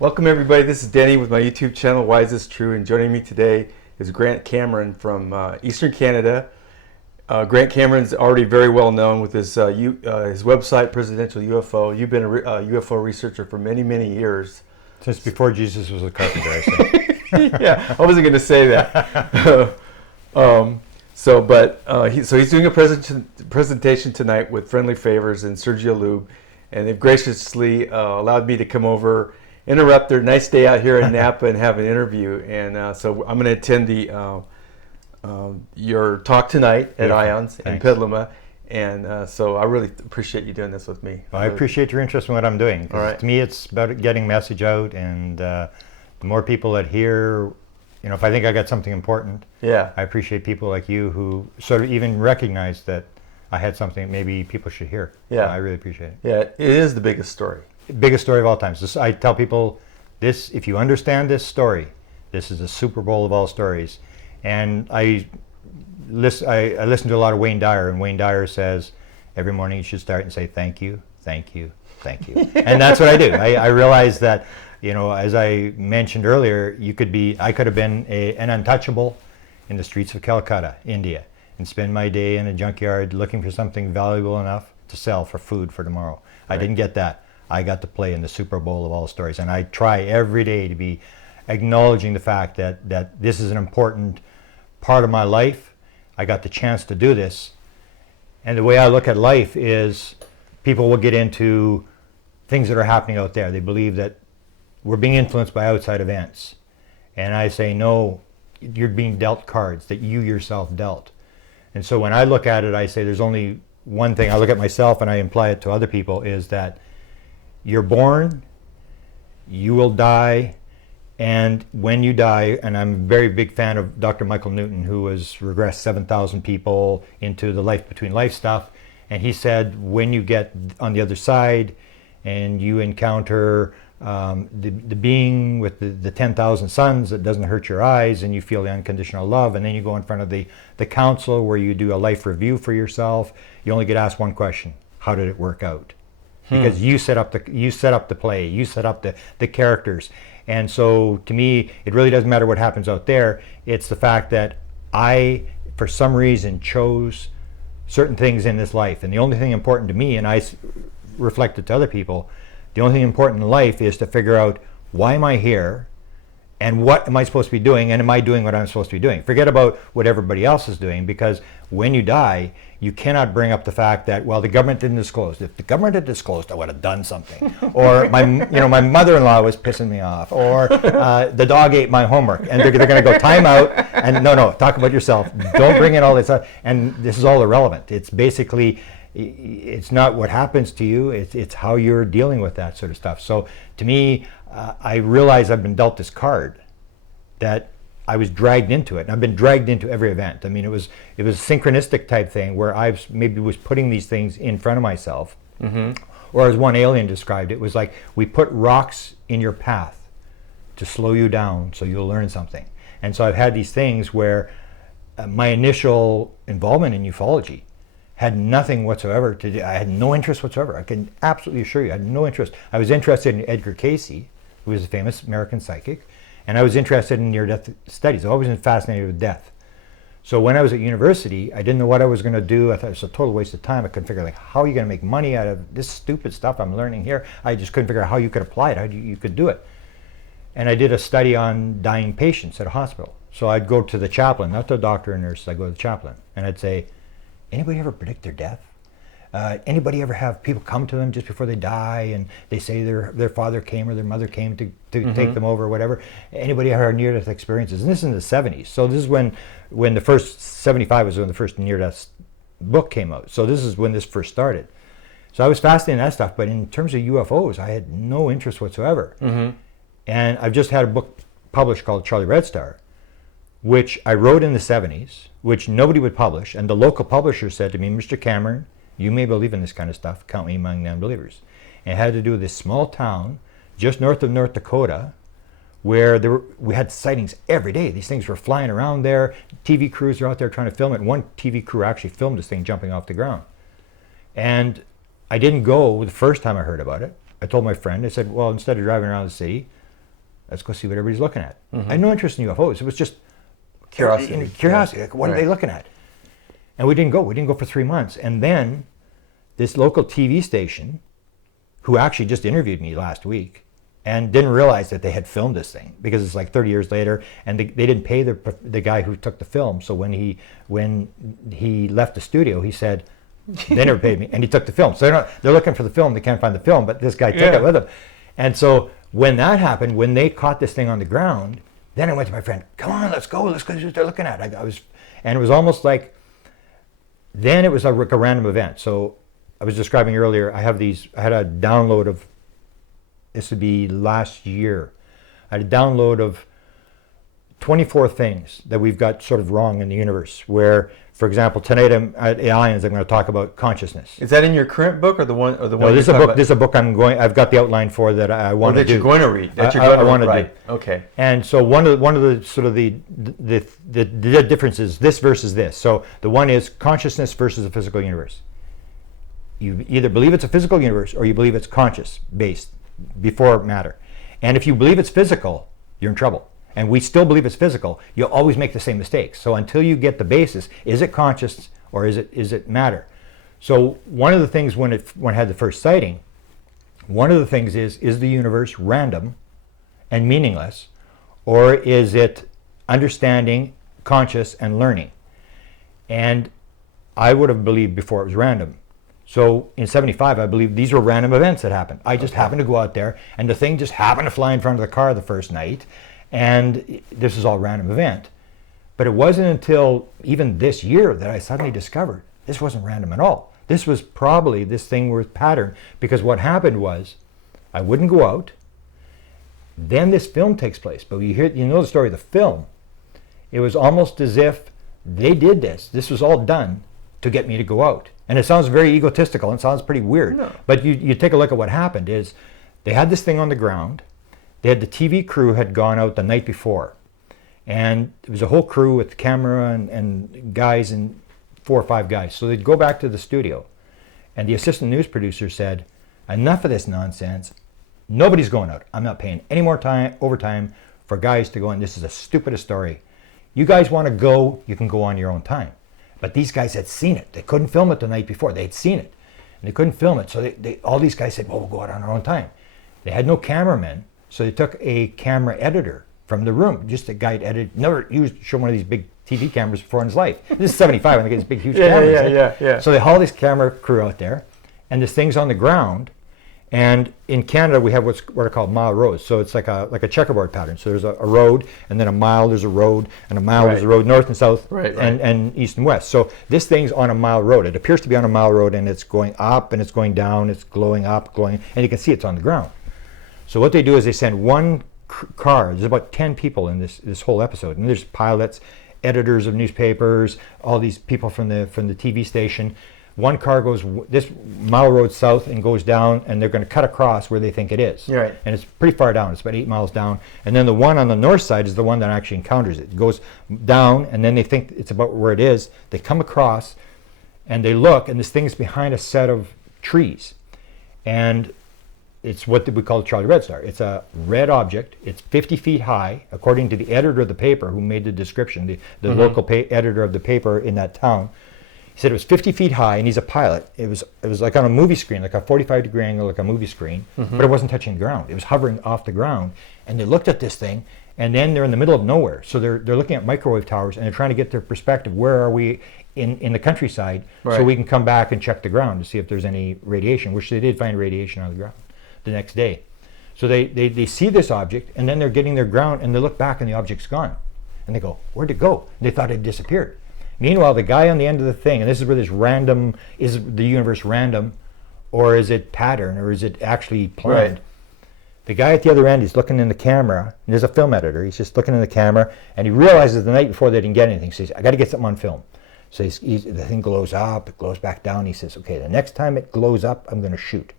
Welcome everybody, this is Denny with my YouTube channel, Why Is This True? And joining me today is Grant Cameron from Eastern Canada. Grant Cameron's already very well known with his website, Presidential UFO. You've been a UFO researcher for many, many years. Since before Jesus was a carpenter, I think. Yeah, I wasn't going to say that. He's doing a presentation tonight with Friendly Favors and Sergio Lube, and they've graciously allowed me to come over, interrupt their nice day out here in Napa, and have an interview. And so I'm going to attend your talk tonight at Ions in Petaluma. And so I really appreciate you doing this with me. Well, I appreciate your interest in what I'm doing. All right. To me, it's about getting message out, and the more people that hear, if I think I got something important, yeah, I appreciate people like you who sort of even recognize that I had something that maybe people should hear. Yeah, I really appreciate it. Yeah, it is the biggest story. Biggest story of all time. So I tell people this: if you understand this story, this is the Super Bowl of all stories. And I listen to a lot of Wayne Dyer, and Wayne Dyer says every morning you should start and say thank you, thank you, thank you. And that's what I do. I realize that, as I mentioned earlier, I could have been an untouchable in the streets of Calcutta, India, and spend my day in a junkyard looking for something valuable enough to sell for food for tomorrow. Right. I didn't get that. I got to play in the Super Bowl of all stories, and I try every day to be acknowledging the fact that this is an important part of my life. I got the chance to do this, and the way I look at life is people will get into things that are happening out there. They believe that we're being influenced by outside events, and I say no, you're being dealt cards that you yourself dealt. And so when I look at it, I say there's only one thing. I look at myself and I imply it to other people, is that you're born, you will die, and when you die, and I'm a very big fan of Dr. Michael Newton, who has regressed 7,000 people into the life between life stuff, and he said when you get on the other side and you encounter the being with the 10,000 suns that doesn't hurt your eyes, and you feel the unconditional love, and then you go in front of the council where you do a life review for yourself, you only get asked one question: how did it work out? Because you set up the play, you set up the characters. And so to me, it really doesn't matter what happens out there. It's the fact that I, for some reason, chose certain things in this life. And the only thing important to me, and I reflect it to other people, the only thing important in life is to figure out, why am I here? And what am I supposed to be doing? And am I doing what I'm supposed to be doing? Forget about what everybody else is doing, because when you die, you cannot bring up the fact that, well, the government didn't disclose. If the government had disclosed, I would have done something. Or my mother-in-law was pissing me off. Or the dog ate my homework. And they're going to go time out. And no, talk about yourself. Don't bring in all this up. And this is all irrelevant. It's basically, it's not what happens to you. It's how you're dealing with that sort of stuff. So to me, I realize I've been dealt this card, that I was dragged into it, and I've been dragged into every event. I mean, it was a synchronistic type thing where I maybe was putting these things in front of myself, or as one alien described it, was like, we put rocks in your path to slow you down so you'll learn something. And so I've had these things where my initial involvement in ufology had nothing whatsoever to do. I had no interest whatsoever. I can absolutely assure you, I had no interest. I was interested in Edgar Cayce, who was a famous American psychic, and I was interested in near-death studies. I've always been fascinated with death. So when I was at university, I didn't know what I was going to do. I thought it was a total waste of time. I couldn't figure out, how are you going to make money out of this stupid stuff I'm learning here? I just couldn't figure out how you could apply it, how you could do it. And I did a study on dying patients at a hospital. So I'd go to the chaplain, not the doctor or nurse, I'd go to the chaplain, and I'd say, anybody ever predict their death? Anybody ever have people come to them just before they die and they say their father came or their mother came to take them over or whatever? Anybody ever have near-death experiences? And this is in the 70s. So this is when the first, 75 was when the first near-death book came out. So this is when this first started. So I was fascinated in that stuff, but in terms of UFOs, I had no interest whatsoever. And I've just had a book published called Charlie Red Star, which I wrote in the 70s, which nobody would publish. And the local publisher said to me, Mr. Cameron, you may believe in this kind of stuff, count me among the unbelievers. And it had to do with this small town just north of North Dakota, where we had sightings every day. These things were flying around there. TV crews are out there trying to film it. One TV crew actually filmed this thing jumping off the ground. And I didn't go the first time I heard about it. I told my friend, I said, well, instead of driving around the city, Let's go see what everybody's looking at. I had no interest in UFOs. It was just Curiosity. Curiosity. Like, what are they looking at? And we didn't go. We didn't go for 3 months. And then this local TV station, who actually just interviewed me last week, and didn't realize that they had filmed this thing because it's like 30 years later, and they didn't pay the guy who took the film. So when he left the studio, he said, they never paid me, and he took the film. So they're looking for the film. They can't find the film, but this guy took it with him. And so when that happened, when they caught this thing on the ground, then I went to my friend, come on, let's go see what they're looking at. And it was almost like, then it was like a random event. So I was describing earlier, I had a download of, this would be last year, I had a download of 24 things that we've got sort of wrong in the universe, where, for example, tonight at Aliens, I'm going to talk about consciousness. Is that in your current book or the one? No, this is a book I've got the outline for that I want to do. That you're going to read. That you're going to read. Okay. And so one of the sort of the differences, this versus this. So the one is consciousness versus a physical universe. You either believe it's a physical universe or you believe it's conscious based before matter. And if you believe it's physical, you're in trouble. And we still believe it's physical, you'll always make the same mistakes. So until you get the basis, is it conscious or is it matter? So one of the things when it had the first sighting, one of the things is the universe random and meaningless, or is it understanding, conscious, and learning? And I would have believed before it was random. So in 75, I believe these were random events that happened. I just happened to go out there, and the thing just happened to fly in front of the car the first night, and this is all random event. But it wasn't until even this year that I suddenly discovered this wasn't random at all. This was probably this thing with pattern, because what happened was I wouldn't go out. Then this film takes place. But you know the story of the film. It was almost as if they did this. This was all done to get me to go out. And it sounds very egotistical and sounds pretty weird. No. But you take a look at what happened is they had this thing on the ground. They had the TV crew had gone out the night before. And it was a whole crew with camera and guys, and 4 or 5 guys. So they'd go back to the studio. And the assistant news producer said, enough of this nonsense. Nobody's going out. I'm not paying any more overtime for guys to go in. This is the stupidest story. You guys want to go, you can go on your own time. But these guys had seen it. They couldn't film it the night before. They'd seen it. And they couldn't film it. So all these guys said, well, we'll go out on our own time. They had no cameramen. So they took a camera editor from the room. Just a guy had edited, never shown one of these big TV cameras before in his life. This is 75 when they get these big, huge cameras. Yeah. So they haul this camera crew out there. And this thing's on the ground. And in Canada, we have what are called mile roads. So it's like a checkerboard pattern. So there's a road, and then a mile there's a road, and a mile there's a road, north and south, and east and west. So this thing's on a mile road. It appears to be on a mile road, and it's going up, and it's going down, it's glowing up, glowing, and you can see it's on the ground. So what they do is they send one car. There's about 10 people in this whole episode, and there's pilots, editors of newspapers, all these people from the TV station. One car goes this mile road south and goes down, and they're going to cut across where they think it is. Right. And it's pretty far down. It's about 8 miles down. And then the one on the north side is the one that actually encounters it. It goes down, and then they think it's about where it is. They come across, and they look, and this thing is behind a set of trees. And it's what we call the Charlie Red Star. It's a red object. It's 50 feet high, according to the editor of the paper who made the description, the local editor of the paper in that town. He said it was 50 feet high, and he's a pilot. It was like on a movie screen, like a 45-degree angle, like a movie screen, but it wasn't touching the ground. It was hovering off the ground. And they looked at this thing, and then they're in the middle of nowhere. So they're looking at microwave towers, and they're trying to get their perspective. Where are we in the countryside, so we can come back and check the ground to see if there's any radiation, which they did find radiation on the ground the next day. So they see this object, and then they're getting their ground, and they look back, and the object's gone. And they go, where'd it go? And they thought it had disappeared. Meanwhile, the guy on the end of the thing, and this is where this random, is the universe random, or is it pattern, or is it actually planned? Right. The guy at the other end is looking in the camera, and there's a film editor, he's just looking in the camera, and he realizes the night before they didn't get anything, so he says, I got to get something on film. So the thing glows up, it glows back down, he says, okay, the next time it glows up, I'm going to shoot.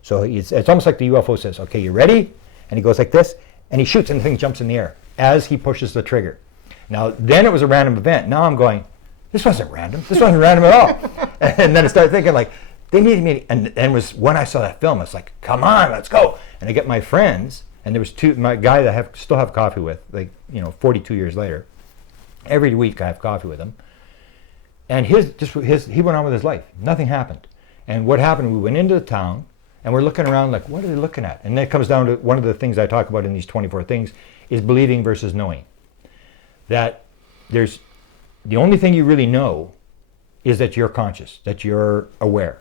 So it's almost like the UFO says, okay, you ready? And he goes like this, and he shoots, and the thing jumps in the air as he pushes the trigger. Now, then it was a random event. Now I'm going, this wasn't random. This wasn't random at all. And then I started thinking, like, they needed me. And was when I saw that film, I was like, come on, let's go. And I get my friends, And there was my guy that I still have coffee with, like, 42 years later. Every week I have coffee with him. And he went on with his life. Nothing happened. And what happened, we went into the town, and we're looking around like, what are they looking at? And that comes down to one of the things I talk about in these 24 things is believing versus knowing. That there's the only thing you really know is that you're conscious, that you're aware.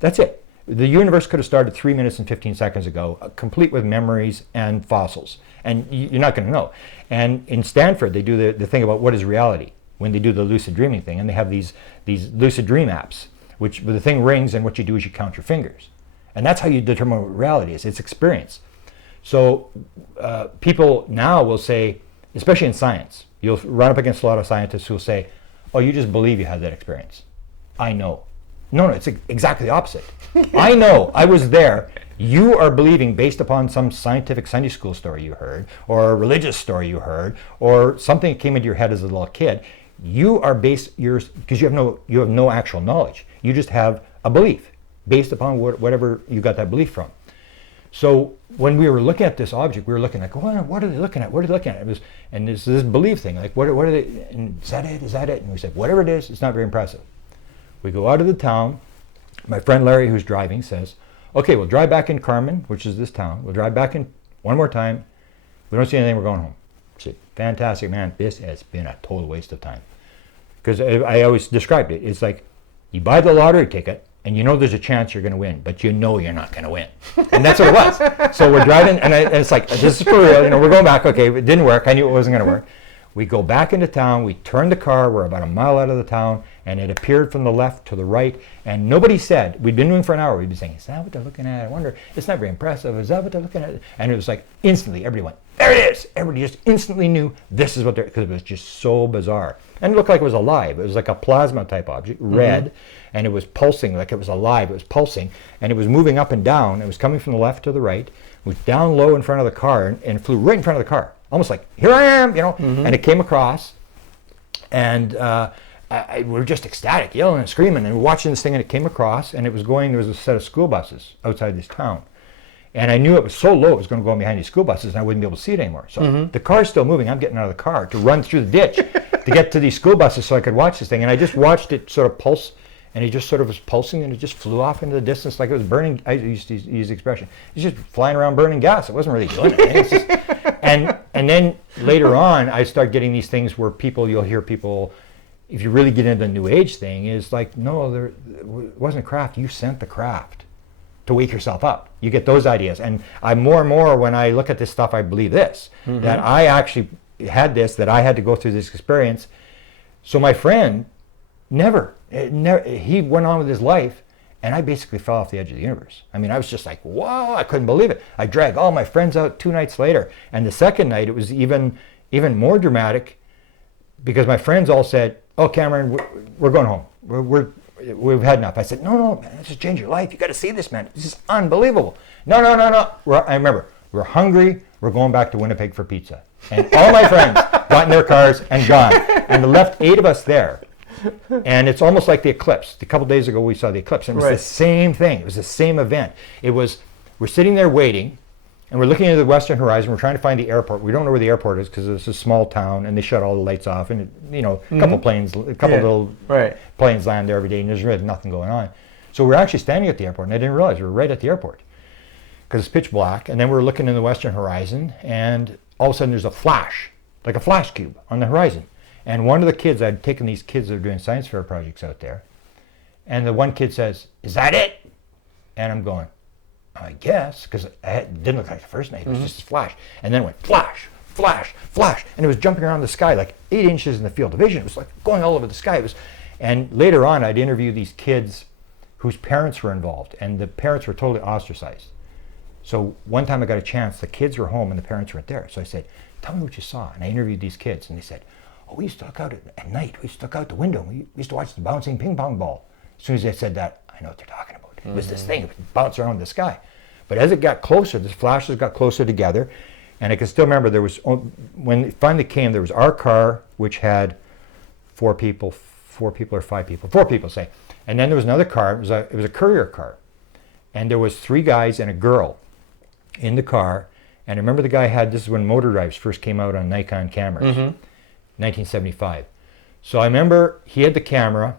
That's it. The universe could have started 3 minutes and 15 seconds ago, complete with memories and fossils. And you're not going to know. And in Stanford, they do the thing about what is reality when they do the lucid dreaming thing. And they have these lucid dream apps, which the thing rings, and what you do is you count your fingers. And that's how you determine what reality is. It's experience. So people now will say, especially in science, you'll run up against a lot of scientists who will say, oh, you just believe you had that experience. I know. No, it's exactly the opposite. I know. I was there. You are believing based upon some scientific Sunday school story you heard, or a religious story you heard, or something that came into your head as a little kid. You are because you have no actual knowledge. You just have a belief based upon whatever you got that belief from. So when we were looking at this object, we were looking like, well, what are they looking at? What are they looking at? It was, and this belief thing, like, what are they? And is that it? Is that it? And we said, whatever it is, it's not very impressive. We go out of the town. My friend Larry, who's driving, says, okay, we'll drive back in Carmen, which is this town. We'll drive back in one more time. We don't see anything, we're going home. I said, fantastic, man. This has been a total waste of time. Because I always described it. It's like you buy the lottery ticket, and you know there's a chance you're going to win, but you know you're not going to win. And that's what it was. So we're driving, and it's like, this is for real. We're going back. Okay, it didn't work. I knew it wasn't going to work. We go back into town. We turn the car. We're about a mile out of the town, and it appeared from the left to the right. And nobody said, we'd been doing for an hour. We'd been saying, is that what they're looking at? I wonder, it's not very impressive. Is that what they're looking at? And it was like instantly, everybody went, there it is. Everybody just instantly knew this is what they're, because it was just so bizarre. And it looked like it was alive. It was like a plasma type object, red, and it was pulsing like it was alive. It was pulsing, and it was moving up and down. It was coming from the left to the right. It was down low in front of the car and flew right in front of the car. Almost like, here I am, and it came across, and we were just ecstatic, yelling and screaming, and watching this thing, and it came across, and it was going, there was a set of school buses outside this town. And I knew it was so low, it was going to go on behind these school buses, and I wouldn't be able to see it anymore. So the car's still moving. I'm getting out of the car to run through the ditch to get to these school buses so I could watch this thing. And I just watched it sort of pulse, and it just sort of was pulsing, and it just flew off into the distance like it was burning. I used to use the expression. It was just flying around burning gas. It wasn't really doing anything. It's just, and then later on, I start getting these things where you'll hear people, if you really get into the New Age thing, is like, no, it wasn't craft. You sent the craft to wake yourself up. You get those ideas. And I more and more, when I look at this stuff, I believe this, that I actually had this, that I had to go through this experience. So my friend never, he went on with his life, and I basically fell off the edge of the universe. I mean, I was just like, whoa, I couldn't believe it. I dragged all my friends out 2 nights later. And the second night, it was even more dramatic, because my friends all said, oh, Cameron, we're going home. We've had enough. I said, no, man, this has changed your life. You got to see this, man. This is unbelievable. No. I remember, we're hungry. We're going back to Winnipeg for pizza. And all my friends got in their cars and gone. And they left 8 of us there. And it's almost like the eclipse. A couple days ago, we saw the eclipse. And it was the same thing. It was the same event. We're sitting there waiting, and we're looking into the western horizon. We're trying to find the airport. We don't know where the airport is because it's a small town, and they shut all the lights off. And a couple planes, little planes land there every day, and there's really nothing going on. So we're actually standing at the airport, and I didn't realize we were right at the airport because it's pitch black. And then we're looking in the western horizon, and all of a sudden there's a flash, like a flash cube on the horizon. And one of the kids, I'd taken these kids that are doing science fair projects out there, and the one kid says, "Is that it?" And I'm going, I guess, because it didn't look like the first night. It was just a flash. And then it went flash, flash, flash. And it was jumping around the sky like 8 inches in the field of vision. It was like going all over the sky. And later on, I'd interview these kids whose parents were involved, and the parents were totally ostracized. So one time I got a chance, the kids were home and the parents weren't there. So I said, tell me what you saw. And I interviewed these kids, and they said, oh, we used to look out at night. We used to look out the window. We used to watch the bouncing ping pong ball. As soon as they said that, I know what they're talking about. It was this thing, it would bounce around the sky. But as it got closer, the flashes got closer together, and I can still remember when it finally came, there was our car, which had 4 people or 5 people, 4 people say. And then there was another car, it was a courier car. And there was 3 guys and a girl in the car, And I remember the guy this is when motor drives first came out on Nikon cameras, 1975. So I remember he had the camera,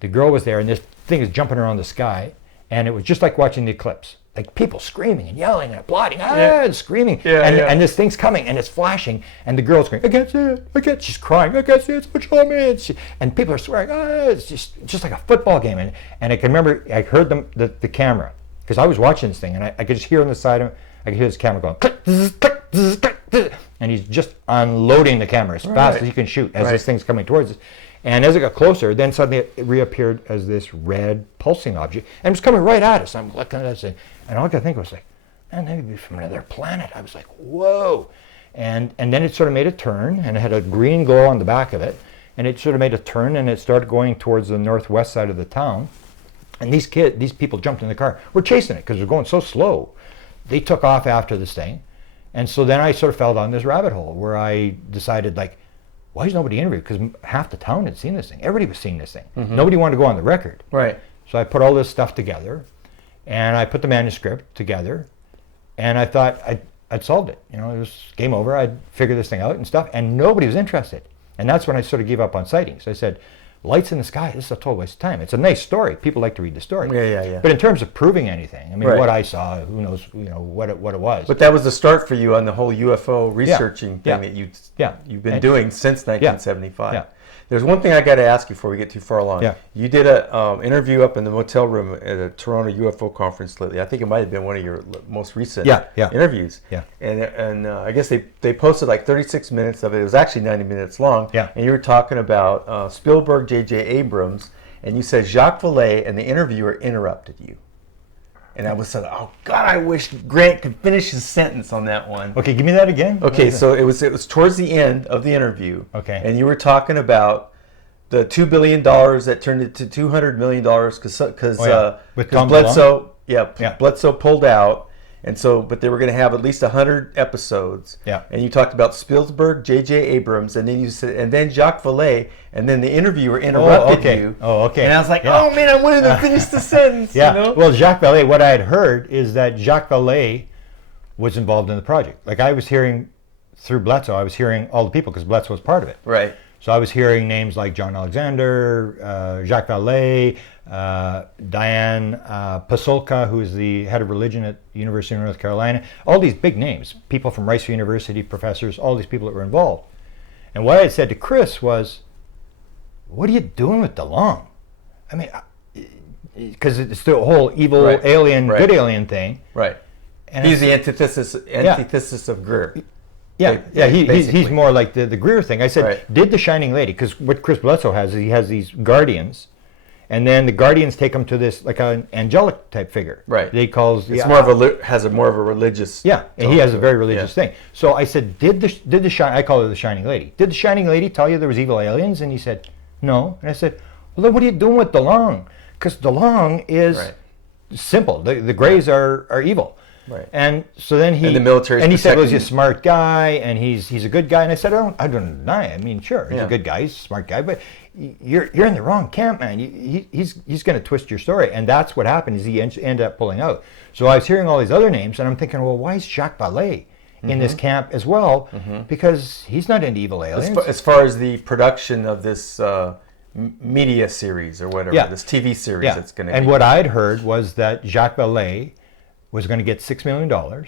the girl was there, and this thing is jumping around the sky, and it was just like watching the eclipse. Like people screaming and yelling and applauding, and screaming, and this thing's coming and it's flashing, and the girl's going, I can't see it, she's crying, I can't see it, what's on me, and people are swearing, it's just like a football game, and I can remember I heard the camera, because I was watching this thing, and I could just hear on the side of it, I could hear this camera going, click, zzz, click, zzz, click, zzz, and he's just unloading the camera as fast as he can shoot as this thing's coming towards us. And as it got closer, then suddenly it reappeared as this red pulsing object, and it was coming right at us. I'm looking at this thing, and all I could think was like, man, that would be from another planet. I was like, whoa. And then it sort of made a turn, and it had a green glow on the back of it, and it sort of made a turn, and it started going towards the northwest side of the town. And these people jumped in the car. We're chasing it because they're going so slow. They took off after this thing. And so then I sort of fell down this rabbit hole where I decided, like, why is nobody interviewed? Because half the town had seen this thing. Everybody was seeing this thing. Nobody wanted to go on the record. Right. So I put all this stuff together, and I put the manuscript together, and I thought I'd solved it. You know, it was game over. I'd figured this thing out and stuff, and nobody was interested. And that's when I sort of gave up on sightings. I said, lights in the sky, this is a total waste of time. It's a nice story. People like to read the story. Yeah. But in terms of proving anything, I mean, what I saw, who knows, what it was. But that was the start for you on the whole UFO researching thing that you've been doing since 1975. Yeah. There's one thing I got to ask you before we get too far along. Yeah. You did an interview up in the motel room at a Toronto UFO conference lately. I think it might have been one of your most recent interviews. Yeah. And I guess they posted like 36 minutes of it. It was actually 90 minutes long. Yeah. And you were talking about Spielberg, J.J. Abrams, and you said Jacques Vallée and the interviewer interrupted you. And I was saying, oh God, I wish Grant could finish his sentence on that one. Okay, give me that again. Okay, so it was towards the end of the interview. Okay. And you were talking about the $2 billion that turned into $200 million because Bledsoe, Bledsoe pulled out, and so but they were going to have at least 100 episodes. Yeah. And you talked about Spielberg, J.J. Abrams, and then you said, and then Jacques Vallée, and then the interviewer interrupted you. Oh, okay. And I was like, oh man, I wanted to finish the sentence. Yeah. You know? Well, Jacques Vallée, what I had heard is that Jacques Vallée was involved in the project. Like I was hearing through Bledsoe, I was hearing all the people because Bledsoe was part of it. Right. So I was hearing names like John Alexander, Jacques Vallée, Diane Pasulka, who's the head of religion at the University of North Carolina. All these big names, people from Rice University, professors, all these people that were involved. And what I had said to Chris was, what are you doing with DeLong? I mean, because it's the whole evil alien, good alien thing. Right. And he's the antithesis of Greer. He's more like the Greer thing. I said, did the Shining Lady, because what Chris Bledsoe has is he has these guardians, and then the guardians take him to this like an angelic type figure. Right. They calls it's more of a has a more of a religious. Yeah, and he has a very religious thing. So I said, did the I call her the Shining Lady. Did the Shining Lady tell you there was evil aliens? And he said, no. And I said, well then what are you doing with DeLong? Because DeLong is simple. The Greys are evil. Right. And so then he and the military and he said, well, he's a smart guy and he's a good guy. And I said, I don't deny it. I mean, sure, he's a good guy, he's a smart guy, but you're in the wrong camp, man. He's going to twist your story, and that's what happened. Is he ended up pulling out. So I was hearing all these other names, and I'm thinking, well, why is Jacques Vallée in this camp as well? Because he's not into evil aliens. As far as the production of this media series or whatever, this TV series that's going to be. And what I'd heard was that Jacques Vallée was going to get $6 million,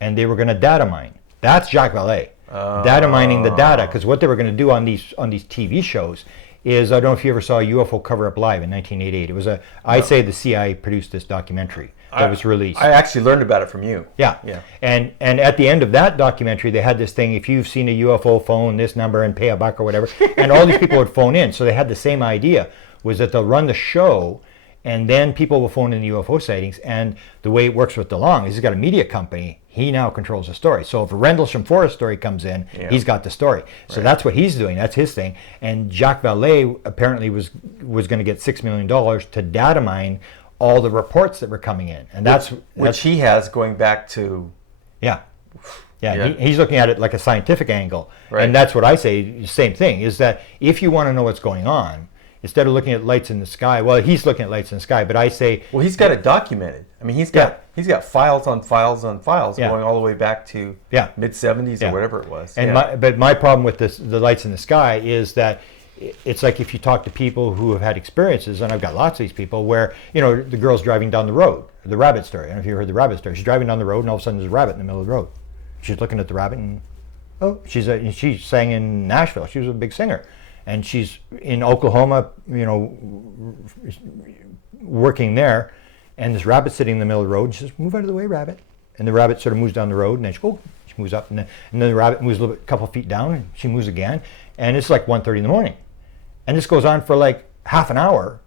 and they were going to data mine. That's Jacques Vallée, data mining the data, because what they were going to do on these TV shows is, I don't know if you ever saw UFO Cover Up Live in 1988. It was I say the CIA produced this documentary that was released. I actually learned about it from you. Yeah. And at the end of that documentary, they had this thing, if you've seen a UFO, phone this number and pay a buck or whatever, and all these people would phone in. So they had the same idea, was that they'll run the show, and then people will phone in the UFO sightings, and the way it works with DeLong is he's got a media company. He now controls the story. So if a Rendlesham Forest story comes in, he's got the story. So that's what he's doing. That's his thing. And Jacques Vallée apparently was going to get $6 million to data mine all the reports that were coming in. And that's he has going back to... He's looking at it like a scientific angle. Right. And that's what I say, same thing, is that if you want to know what's going on, instead of looking at lights in the sky, well, he's looking at lights in the sky, but I say, well, he's got it documented. I mean, he's got files on files on files going all the way back to mid 70s or whatever it was. And my problem with the lights in the sky is that it's like if you talk to people who have had experiences, and I've got lots of these people where, you know, the girl's driving down the road, the rabbit story. I don't know if you heard the rabbit story. She's driving down the road, and all of a sudden there's a rabbit in the middle of the road. She's looking at the rabbit, and she sang in Nashville. She was a big singer, and she's in Oklahoma, you know, working there, and this rabbit's sitting in the middle of the road. And she says, "Move out of the way, rabbit." And the rabbit sort of moves down the road, and then she moves up, and then the rabbit moves a couple feet down, and she moves again, and it's like 1:30 in the morning. And this goes on for like half an hour.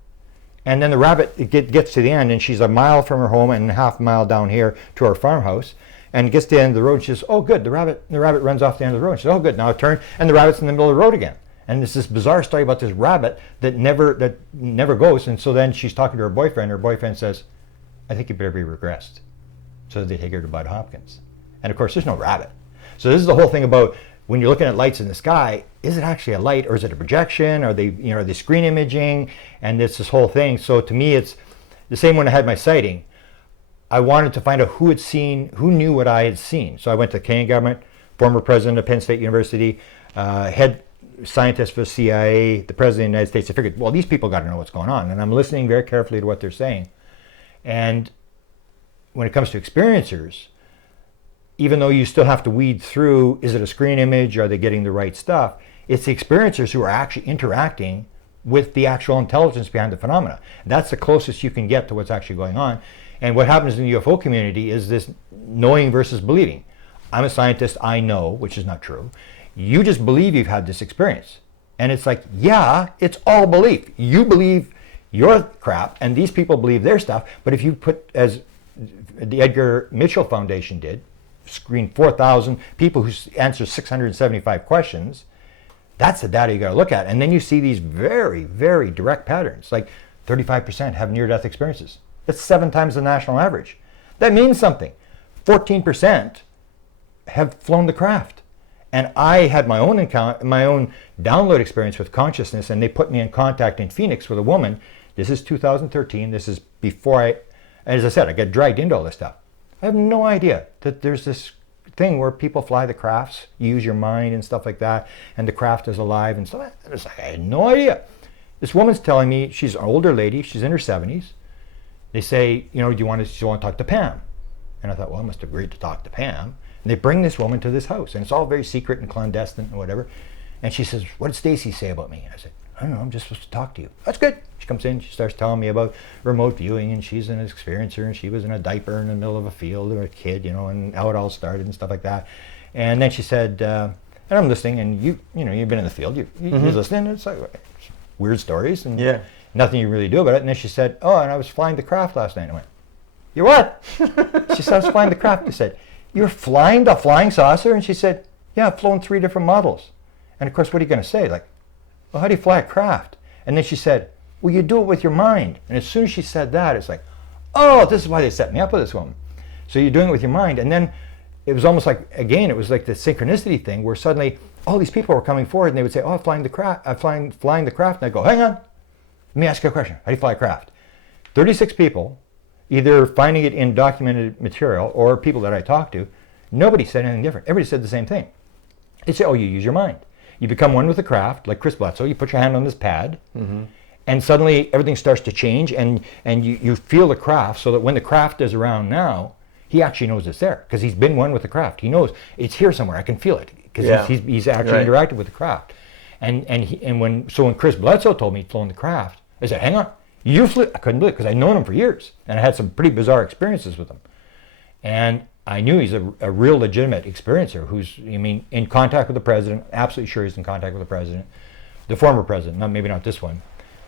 And then the rabbit gets to the end, and she's a mile from her home and half a mile down here to our farmhouse. And it gets to the end of the road, and she says, "Oh, good, the rabbit runs off the end of the road." She says, "Oh, good, now I turn," and the rabbit's in the middle of the road again. And there's this bizarre story about this rabbit that never goes. And so then she's talking to her boyfriend. Her boyfriend says, "I think you better be regressed." So they take her to Bud Hopkins. And of course, there's no rabbit. So this is the whole thing about when you're looking at lights in the sky, is it actually a light or is it a projection? Are they screen imaging? And it's this whole thing. So to me, it's the same when I had my sighting. I wanted to find out who knew what I had seen. So I went to the Canadian government, former president of Penn State University, head scientist for the CIA, the president of the United States. I figured, well, these people got to know what's going on. And I'm listening very carefully to what they're saying. And when it comes to experiencers, even though you still have to weed through, is it a screen image? Are they getting the right stuff? It's the experiencers who are actually interacting with the actual intelligence behind the phenomena. That's the closest you can get to what's actually going on. And what happens in the UFO community is this knowing versus believing. I'm a scientist, I know, which is not true. You just believe you've had this experience. And it's like, yeah, it's all belief. You believe your crap, and these people believe their stuff. But if you put, as the Edgar Mitchell Foundation did, screen 4,000 people who answer 675 questions, that's the data you got to look at. And then you see these very, very direct patterns. Like 35% have near-death experiences. That's 7 times the national average. That means something. 14% have flown the craft. And I had my own download experience with consciousness, and they put me in contact in Phoenix with a woman. This is 2013. This is before as I said, I got dragged into all this stuff. I have no idea that there's this thing where people fly the crafts, you use your mind and stuff like that, and the craft is alive and stuff. I had no idea. This woman's telling me, she's an older lady, she's in her 70s. They say, you know, do you want to talk to Pam? And I thought, well, I must agree to talk to Pam. And they bring this woman to this house, and it's all very secret and clandestine and whatever. And she says, what did Stacy say about me? I said, I don't know, I'm just supposed to talk to you. That's good. She comes in, she starts telling me about remote viewing, and she's an experiencer, and she was in a diaper in the middle of a field with a kid, you know, and how it all started and stuff like that. And then she said, and I'm listening, and you've been in the field, you're listening, and it's like weird stories, and nothing you really do about it. And then she said, oh, and I was flying the craft last night. And I went, you what? She said, I was flying the craft. I said, you're flying the flying saucer? And she said, yeah, I've flown 3 different models. And of course, what are you going to say? Like, well, how do you fly a craft? And then she said, well, you do it with your mind. And as soon as she said that, it's like, oh, this is why they set me up with this woman. So you're doing it with your mind. And then it was almost like, again, it was like the synchronicity thing where suddenly all these people were coming forward and they would say, oh, I'm flying the craft. And I go, hang on, let me ask you a question. How do you fly a craft? 36 people, either finding it in documented material or people that I talked to, nobody said anything different. Everybody said the same thing. They say, oh, you use your mind. You become one with the craft, like Chris Bledsoe, you put your hand on this pad, and suddenly everything starts to change, and you feel the craft, so that when the craft is around now, he actually knows it's there, because he's been one with the craft. He knows it's here somewhere, I can feel it, because he's actually interacted with the craft. And when Chris Bledsoe told me he'd flown the craft, I said, hang on, you flew? I couldn't believe it, because I'd known him for years, and I had some pretty bizarre experiences with him. And I knew he's a real legitimate experiencer who's, in contact with the president, absolutely sure he's in contact with the president, the former president, maybe not this one.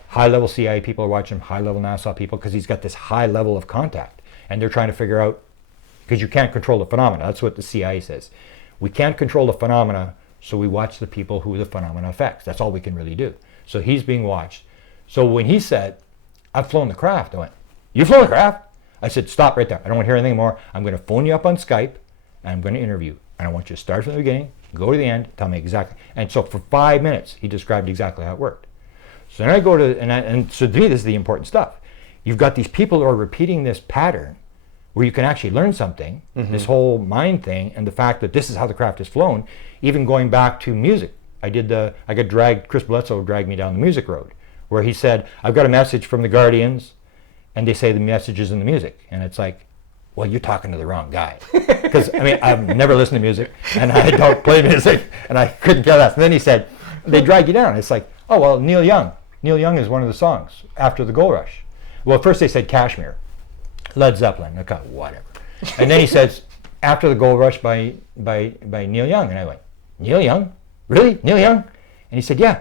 High-level CIA people are watching him, high-level NASA people, because he's got this high level of contact. And they're trying to figure out, because you can't control the phenomena. That's what the CIA says. We can't control the phenomena, so we watch the people who the phenomena affects. That's all we can really do. So he's being watched. So when he said, I've flown the craft, I went, you've flown the craft? I said, stop right there. I don't want to hear anything more. I'm going to phone you up on Skype, and I'm going to interview. And I want you to start from the beginning, go to the end, tell me exactly. And so for 5 minutes, he described exactly how it worked. So then I go to, and so to me this is the important stuff. You've got these people who are repeating this pattern where you can actually learn something, this whole mind thing, and the fact that this is how the craft is flown, even going back to music. I got dragged, Chris Bledsoe dragged me down the music road, where he said, I've got a message from the Guardians, and they say the message is in the music. And it's like, well, you're talking to the wrong guy. Because, I mean, I've never listened to music, and I don't play music, and I couldn't care less. And then he said, they drag you down. It's like, oh, well, Neil Young. Neil Young is one of the songs after the Gold Rush. Well, at first they said Kashmir, Led Zeppelin, okay, whatever. And then he says, after the Gold Rush by Neil Young. And I went, Neil Young? Really? Neil Young? And he said, yeah.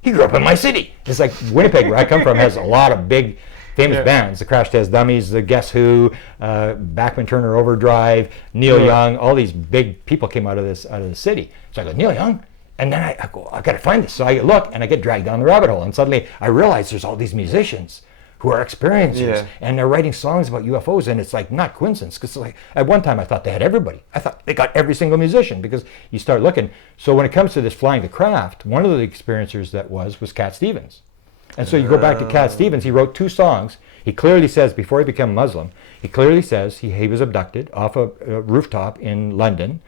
He grew up in my city. It's like Winnipeg, where I come from, has a lot of big, famous bands. The Crash Test Dummies, the Guess Who, Bachman Turner Overdrive, Neil Young. All these big people came out of the city. So I go, Neil Young? And then I go, I got to find this. So I look, and I get dragged down the rabbit hole. And suddenly I realize there's all these musicians who are experiencers, and they're writing songs about UFOs, and it's like not coincidence, because like at one time I thought they had everybody. I thought they got every single musician, because you start looking. So when it comes to this flying the craft, one of the experiencers that was Cat Stevens. And so you go back to Cat Stevens, he wrote 2 songs. He clearly says, before he became Muslim, he clearly says he was abducted off a rooftop in London,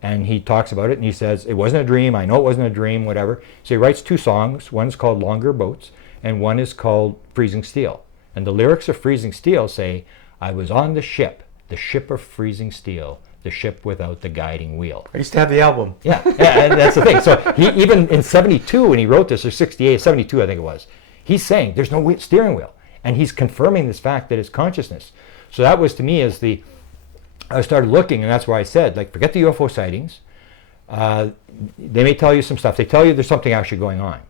and he talks about it, and he says, it wasn't a dream, I know it wasn't a dream, whatever. So he writes 2 songs, one's called Longer Boats, and one is called Freezing Steel. And the lyrics of Freezing Steel say, I was on the ship of freezing steel, the ship without the guiding wheel. I used to have the album. Yeah, and that's the thing. So he, even in 72 when he wrote this, or 68, 72 I think it was, he's saying there's no steering wheel. And he's confirming this fact that it's consciousness. So that was to me as I started looking, and that's why I said, like, forget the UFO sightings. They may tell you some stuff. They tell you there's something actually going on.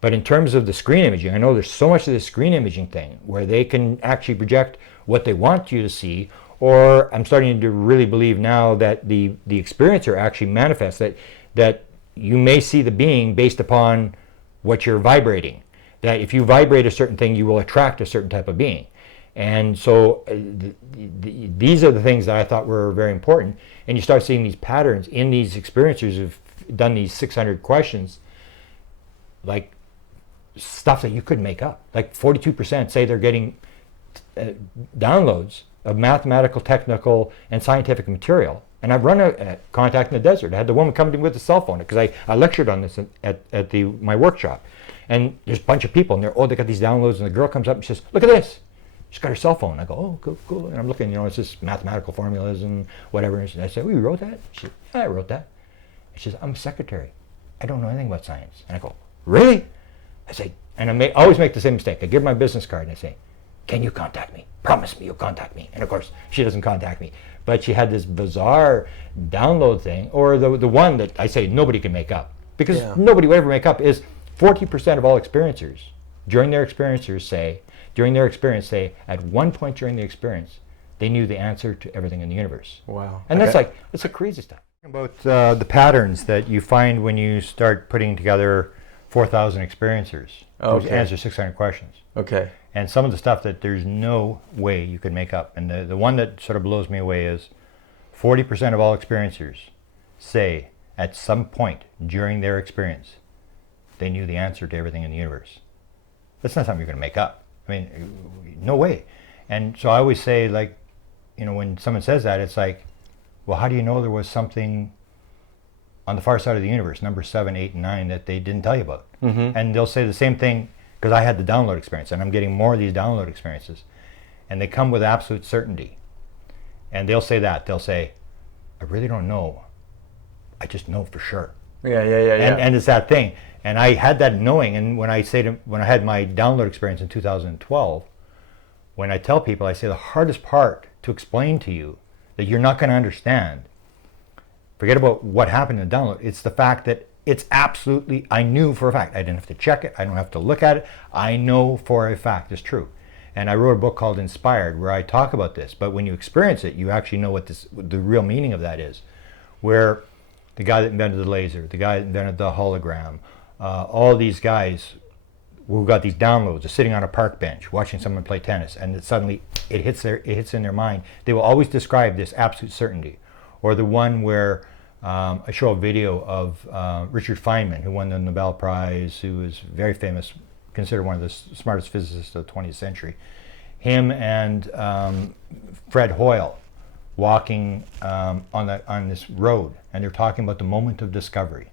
But in terms of the screen imaging, I know there's so much of this screen imaging thing where they can actually project what they want you to see, or I'm starting to really believe now that the experiencer actually manifests that you may see the being based upon what you're vibrating. That if you vibrate a certain thing, you will attract a certain type of being. And so these are the things that I thought were very important. And you start seeing these patterns in these experiencers who've done these 600 questions, like stuff that you couldn't make up. Like 42% say they're getting downloads of mathematical, technical, and scientific material. And I've run a contact in the desert. I had the woman come to me with a cell phone, because I lectured on this at my workshop. And there's a bunch of people, and they got these downloads, and the girl comes up and says, look at this. She's got her cell phone. I go, oh, cool, cool. And I'm looking, it's just mathematical formulas and whatever. And I said, oh, you wrote that? She said, yeah, I wrote that. And she says, I'm a secretary. I don't know anything about science. And I go, really? I say, and I always make the same mistake. I give her my business card and I say, can you contact me? Promise me you'll contact me. And of course, she doesn't contact me. But she had this bizarre download thing, or the one that I say nobody can make up. Because nobody would ever make up is 40% of all experiencers during their experience say, at one point during the experience, they knew the answer to everything in the universe. Wow. And that's a crazy stuff. About the patterns that you find when you start putting together 4,000 experiencers who answer 600 questions. Okay. And some of the stuff that there's no way you could make up. And the one that sort of blows me away is 40% of all experiencers say at some point during their experience, they knew the answer to everything in the universe. That's not something you're going to make up. I mean, no way. And so I always say, like, when someone says that, it's like, well, how do you know there was something on the far side of the universe, number 7, 8, and 9, that they didn't tell you about? Mm-hmm. And they'll say the same thing, because I had the download experience, and I'm getting more of these download experiences, and they come with absolute certainty. And they'll say that. They'll say, I really don't know. I just know for sure. Yeah. And it's that thing. And I had that knowing, and when I had my download experience in 2012, when I tell people, I say the hardest part to explain to you that you're not going to understand, forget about what happened in the download, it's the fact that it's absolutely, I knew for a fact. I didn't have to check it, I don't have to look at it, I know for a fact it's true. And I wrote a book called Inspired where I talk about this, but when you experience it, you actually know what the real meaning of that is. Where the guy that invented the laser, the guy that invented the hologram, all these guys who got these downloads are sitting on a park bench watching someone play tennis, and suddenly it hits in their mind. They will always describe this absolute certainty. Or the one where I show a video of Richard Feynman, who won the Nobel Prize, who is a very famous considered one of the smartest physicists of the 20th century. Him and Fred Hoyle walking on this road, and they're talking about the moment of discovery,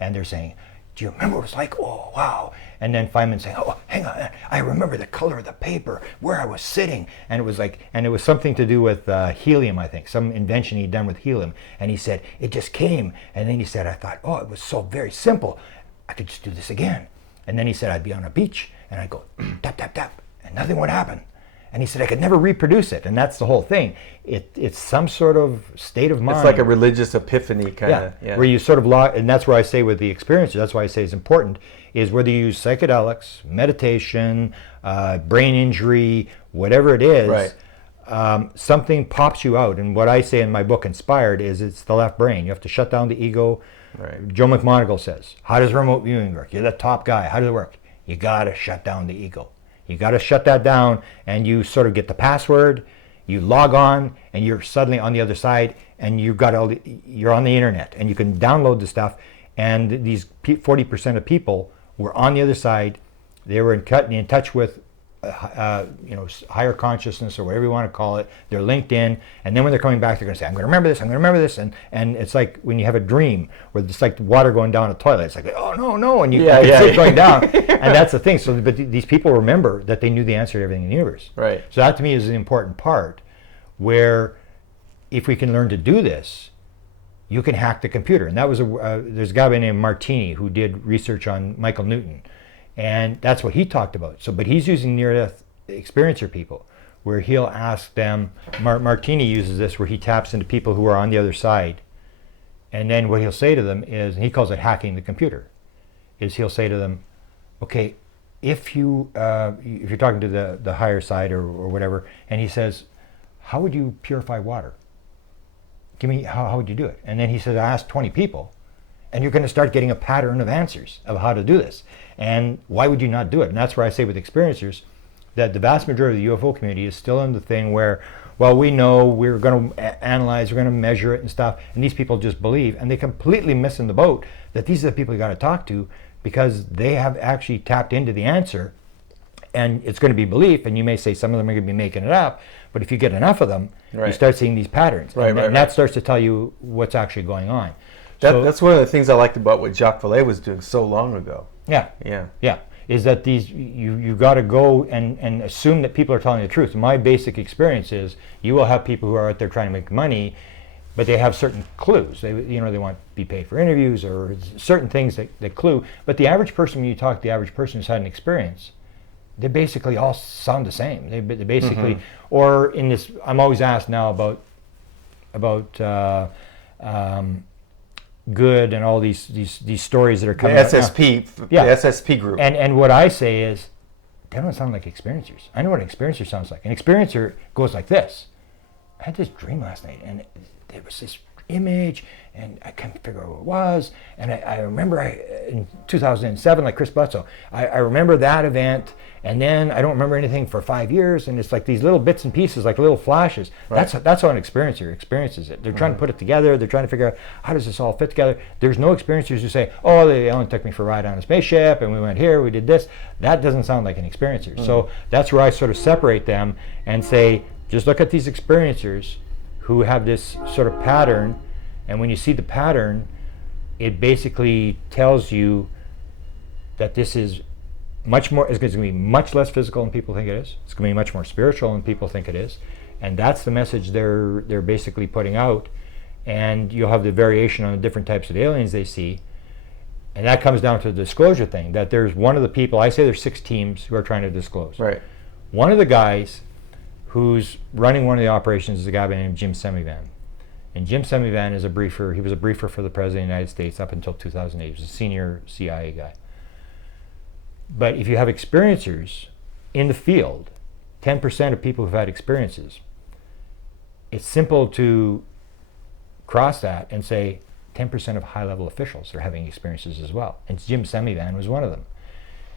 and they're saying, "Do you remember what it was like? Oh, wow!" And then Feynman saying, "Oh, hang on, I remember the color of the paper, where I was sitting," and it was something to do with helium, I think, some invention he'd done with helium. And he said, "It just came," and then he said, "I thought, oh, it was so very simple, I could just do this again." And then he said, "I'd be on a beach, and I'd go tap, tap, tap, and nothing would happen." And he said, "I could never reproduce it." And that's the whole thing. It's some sort of state of mind. It's like a religious epiphany kind of. Yeah, where you sort of and that's where I say with the experiences, that's why I say it's important, is whether you use psychedelics, meditation, brain injury, whatever it is, right. Something pops you out. And what I say in my book, Inspired, is it's the left brain. You have to shut down the ego. Right. Joe McMoneagle says, how does remote viewing work? You're the top guy. How does it work? You got to shut down the ego. You got to shut that down, and you sort of get the password, you log on, and you're suddenly on the other side, and you're on the internet, and you can download the stuff. And these 40% of people were on the other side. They were in touch with higher consciousness, or whatever you want to call it. They're linked in, and then when they're coming back, they're going to say, "I'm going to remember this. I'm going to remember this." And it's like when you have a dream where it's like water going down a toilet. It's like, "Oh no!" And you can see it going down, and that's the thing. So, but these people remember that they knew the answer to everything in the universe. Right. So that to me is an important part, where if we can learn to do this, you can hack the computer. And that was there's a guy named Martini who did research on Michael Newton. And that's what he talked about. So, but he's using near-death experiencer people, where he'll ask them. Martini uses this, where he taps into people who are on the other side, and then what he'll say to them is, and he calls it hacking the computer, is he'll say to them, "Okay, if you're talking to the higher side or whatever," and he says, "How would you purify water? Give me how would you do it?" And then he says, "I asked 20 people." And you're going to start getting a pattern of answers of how to do this. And why would you not do it? And that's where I say with experiencers that the vast majority of the UFO community is still in the thing where, well, we know we're going to analyze, we're going to measure it and stuff, and these people just believe, and they completely miss in the boat that these are the people you got to talk to, because they have actually tapped into the answer, and it's going to be belief. And you may say some of them are going to be making it up, but if you get enough of them, you start seeing these patterns, and that starts to tell you what's actually going on. That's one of the things I liked about what Jacques Vallée was doing so long ago. Yeah. Is that you got to go and assume that people are telling the truth. My basic experience is you will have people who are out there trying to make money, but they have certain clues. They want to be paid for interviews or certain things that clue. But the average person, when you talk to the average person who's had an experience, they basically all sound the same. They basically, or in this, I'm always asked now about good and all these stories that are coming out now. The SSP group. And what I say is, they don't sound like experiencers. I know what an experiencer sounds like. An experiencer goes like this. I had this dream last night, and there was this image, and I can't figure out what it was. And I remember in 2007, like Chris Butzo, I remember that event, and then I don't remember anything for 5 years, and it's like these little bits and pieces, like little flashes. Right. That's how an experiencer experiences it. They're trying to put it together. They're trying to figure out, how does this all fit together? There's no experiencers who say, "Oh, they only took me for a ride on a spaceship, and we went here, we did this." That doesn't sound like an experiencer. So that's where I sort of separate them and say, just look at these experiencers who have this sort of pattern, and when you see the pattern, it basically tells you that this is much more, it's going to be much less physical than people think it is. It's going to be much more spiritual than people think it is. And that's the message they're basically putting out. And you'll have the variation on the different types of aliens they see. And that comes down to the disclosure thing, that there's one of the people, I say there's 6 teams who are trying to disclose. Right. One of the guys who's running one of the operations is a guy named Jim Semivan. And Jim Semivan is a briefer. He was a briefer for the President of the United States up until 2008. He was a senior CIA guy. But if you have experiencers in the field, 10% of people who've had experiences, it's simple to cross that and say 10% of high-level officials are having experiences as well. And Jim Semivan was one of them.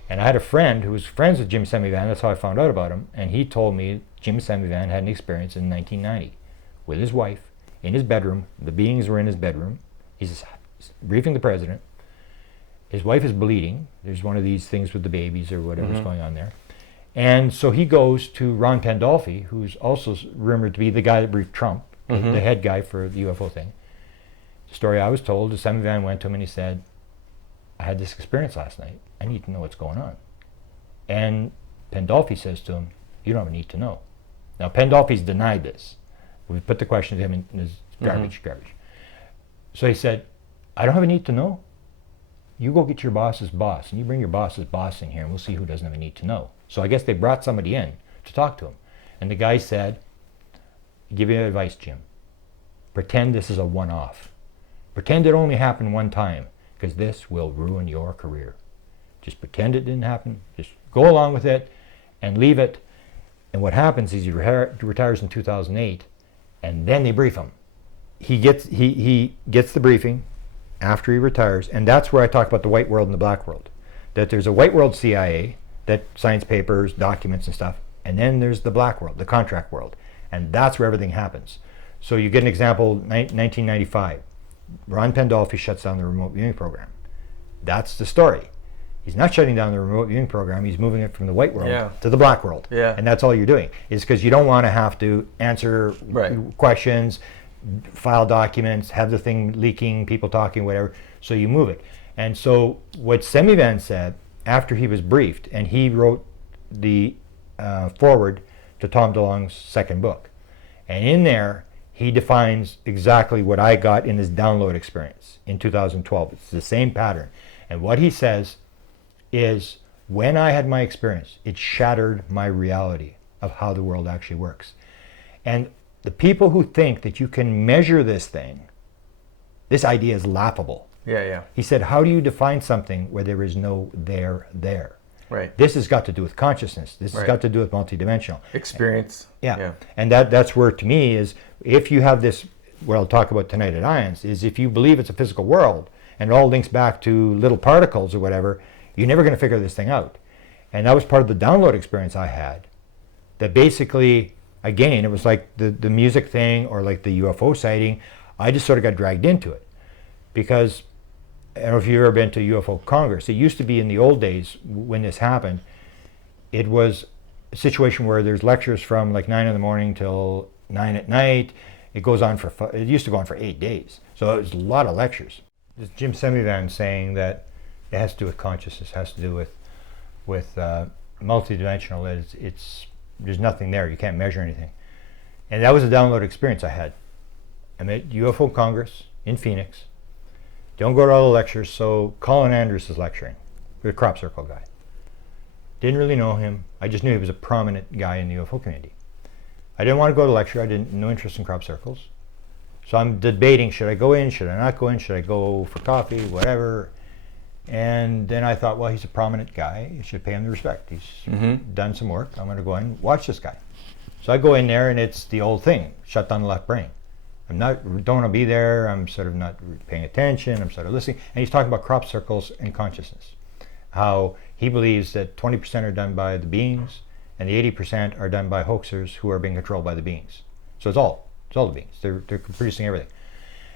And I had a friend who was friends with Jim Semivan. That's how I found out about him. And he told me Jim Semivan had an experience in 1990 with his wife in his bedroom. The beings were in his bedroom. He's briefing the president. His wife is bleeding. There's one of these things with the babies or whatever's going on there. And so he goes to Ron Pandolfi, who's also rumored to be the guy that briefed Trump, the head guy for the UFO thing. The story I was told is Semivan went to him and he said, I had this experience last night. I need to know what's going on. And Pandolfi says to him, you don't have a need to know. Now, Pandolfi's denied this. We put the question to him and it's garbage. So he said, I don't have a need to know. You go get your boss's boss and you bring your boss's boss in here and we'll see who doesn't have a need to know. So I guess they brought somebody in to talk to him. And the guy said, give you advice, Jim. Pretend this is a one-off. Pretend it only happened one time, because this will ruin your career. Just pretend it didn't happen. Just go along with it and leave it. And what happens is he retires in 2008, and then they brief him. He gets the briefing after he retires, and that's where I talk about the white world and the black world. That there's a white world CIA that signs papers, documents and stuff, and then there's the black world, the contract world, and that's where everything happens. So you get an example, 1995. Ron Pandolfi shuts down the remote viewing program. That's the story. He's not shutting down the remote viewing program, he's moving it from the white world to the black world. And that's all you're doing, is because you don't want to have to answer questions, file documents, have the thing leaking, people talking, whatever, so you move it. And so what Semivan said after he was briefed, and he wrote the foreword to Tom DeLonge's second book, and in there he defines exactly what I got in this download experience in 2012. It's the same pattern. And what he says is, when I had my experience, it shattered my reality of how the world actually works. And the people who think that you can measure this thing, this idea is laughable. He said, how do you define something where there is no there? This has got to do with consciousness. This has got to do with multidimensional experience. And that's where, to me, is if you have this, what I'll talk about tonight at Ions, is if you believe it's a physical world and it all links back to little particles or whatever, you're never going to figure this thing out. And that was part of the download experience I had. That basically, again, it was like the music thing or like the UFO sighting. I just sort of got dragged into it. Because, I don't know if you've ever been to UFO Congress. It used to be in the old days when this happened, it was a situation where there's lectures from like 9 in the morning till 9 at night. It goes on it used to go on for 8 days. So it was a lot of lectures. This Jim Semivan saying that it has to do with consciousness, has to do with multidimensional. There's nothing there. You can't measure anything. And that was a download experience I had. I'm at UFO Congress in Phoenix. Don't go to all the lectures, so Colin Andrews is lecturing, the crop circle guy. Didn't really know him. I just knew he was a prominent guy in the UFO community. I didn't want to go to lecture. I didn't no interest in crop circles. So I'm debating, should I go in, should I not go in, should I go for coffee, whatever. And then I thought, well, he's a prominent guy. You should pay him the respect. He's done some work. I'm going to go in and watch this guy. So I go in there, and it's the old thing, shut down the left brain. Don't want to be there. I'm sort of not paying attention. I'm sort of listening. And he's talking about crop circles and consciousness. How he believes that 20% are done by the beings, and the 80% are done by hoaxers who are being controlled by the beings. So it's all the beings. They're producing everything.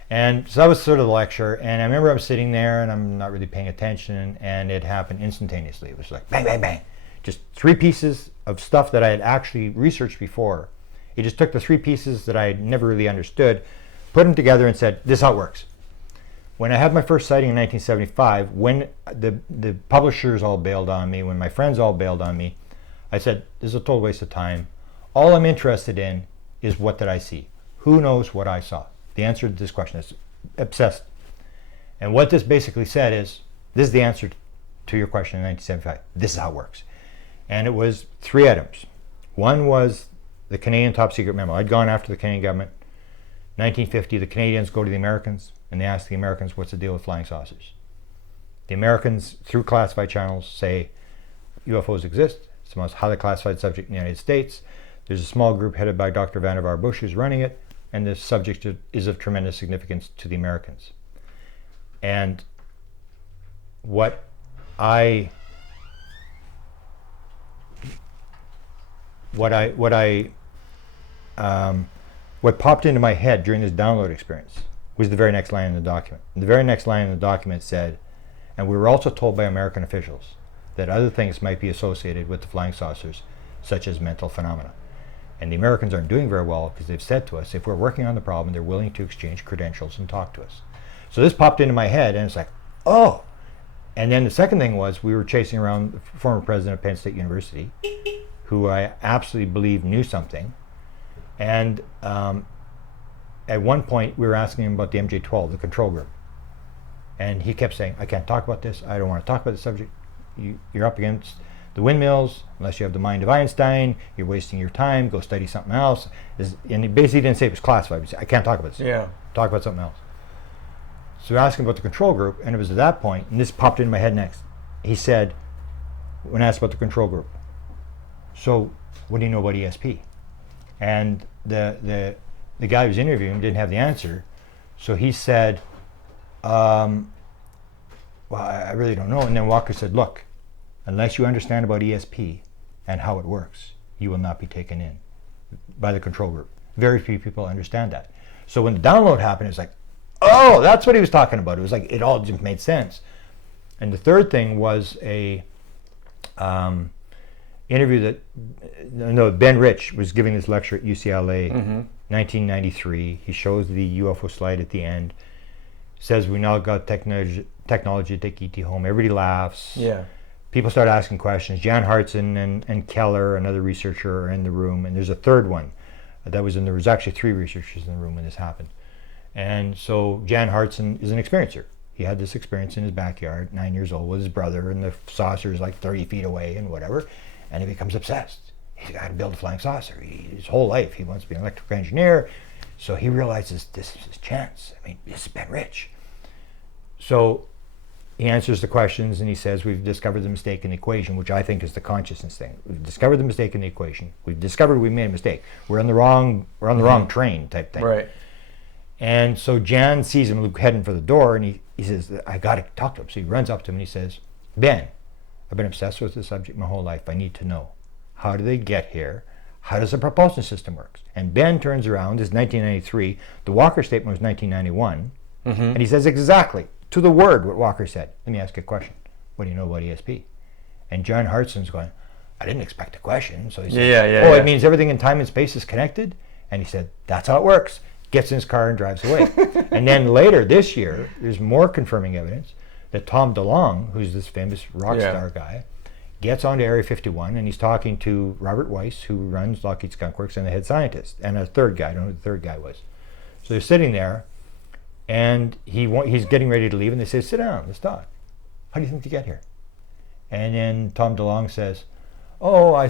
And so that was sort of the lecture, and I remember I'm sitting there and I'm not really paying attention, and it happened instantaneously. It was like bang, bang, bang. Just 3 pieces of stuff that I had actually researched before. He just took the 3 pieces that I had never really understood, put them together and said, this is how it works. When I had my first sighting in 1975, when the publishers all bailed on me, when my friends all bailed on me, I said, this is a total waste of time. All I'm interested in is, what did I see? Who knows what I saw? The answer to this question is obsessed. And what this basically said is, this is the answer to your question in 1975. This is how it works. And it was 3 items. One was the Canadian top secret memo. I'd gone after the Canadian government. 1950, the Canadians go to the Americans and they ask the Americans, what's the deal with flying saucers? The Americans, through classified channels, say UFOs exist. It's the most highly classified subject in the United States. There's a small group headed by Dr. Vannevar Bush who's running it, and this subject is of tremendous significance to the Americans. And what popped into my head during this download experience was the very next line in the document. And the very next line in the document said, And we were also told by American officials that other things might be associated with the flying saucers, such as mental phenomena. And the Americans aren't doing very well because they've said to us, if we're working on the problem, they're willing to exchange credentials and talk to us. So this popped into my head, and it's like, oh. And then the second thing was, we were chasing around the former president of Penn State University, who I absolutely believe knew something. And at one point, we were asking him about the MJ-12, the control group. And he kept saying, I can't talk about this. I don't want to talk about the subject. You're up against the windmills. Unless you have the mind of Einstein, you're wasting your time. Go study something else. And he basically didn't say it was classified. He said, I can't talk about this. Yeah. Talk about something else. So we asked him about the control group, and it was at that point, and this popped into my head next. He said, when asked about the control group, so what do you know about ESP? And the guy who was interviewing him didn't have the answer, so he said, well, I really don't know. And then Walker said, look, unless you understand about ESP and how it works, you will not be taken in by the control group. Very few people understand that. So when the download happened, it was like, oh, that's what he was talking about. It was like, it all just made sense. And the third thing was a interview that, Ben Rich was giving this lecture at UCLA, 1993. He shows the UFO slide at the end, says we now got technology to take ET home. Everybody laughs. Yeah. People start asking questions. Jan Hartson and Keller, another researcher, are in the room, and there's a third one that was in there. Was actually 3 researchers in the room when this happened. And so Jan Hartson is an experiencer. He had this experience in his backyard, 9 years old, with his brother, and the saucer is like 30 feet away and whatever, and he becomes obsessed. He's got to build a flying saucer. His whole life he wants to be an electrical engineer, so he realizes this is his chance. I mean, this is Ben Rich. So he answers the questions and he says, we've discovered the mistake in the equation, which I think is the consciousness thing. We've discovered the mistake in the equation. We've discovered we made a mistake. We're on the wrong train type thing. Right. And so Jan sees him heading for the door, and he says, I got to talk to him. So he runs up to him and he says, Ben, I've been obsessed with this subject my whole life. I need to know. How do they get here? How does the propulsion system work? And Ben turns around, this is 1993. The Walker statement was 1991. And he says exactly, to the word, what Walker said. Let me ask you a question. What do you know about ESP? And John Hartson's going, I didn't expect a question. So he said, it means everything in time and space is connected? And he said, that's how it works. Gets in his car and drives away. And then later this year, there's more confirming evidence that Tom DeLonge, who's this famous rock star guy, gets onto Area 51 and he's talking to Robert Weiss, who runs Lockheed Skunk Works, and the head scientist, and a third guy. I don't know who the third guy was. So they're sitting there, and he's getting ready to leave, and they say, sit down, let's talk. How do you think to get here? And then Tom DeLonge says,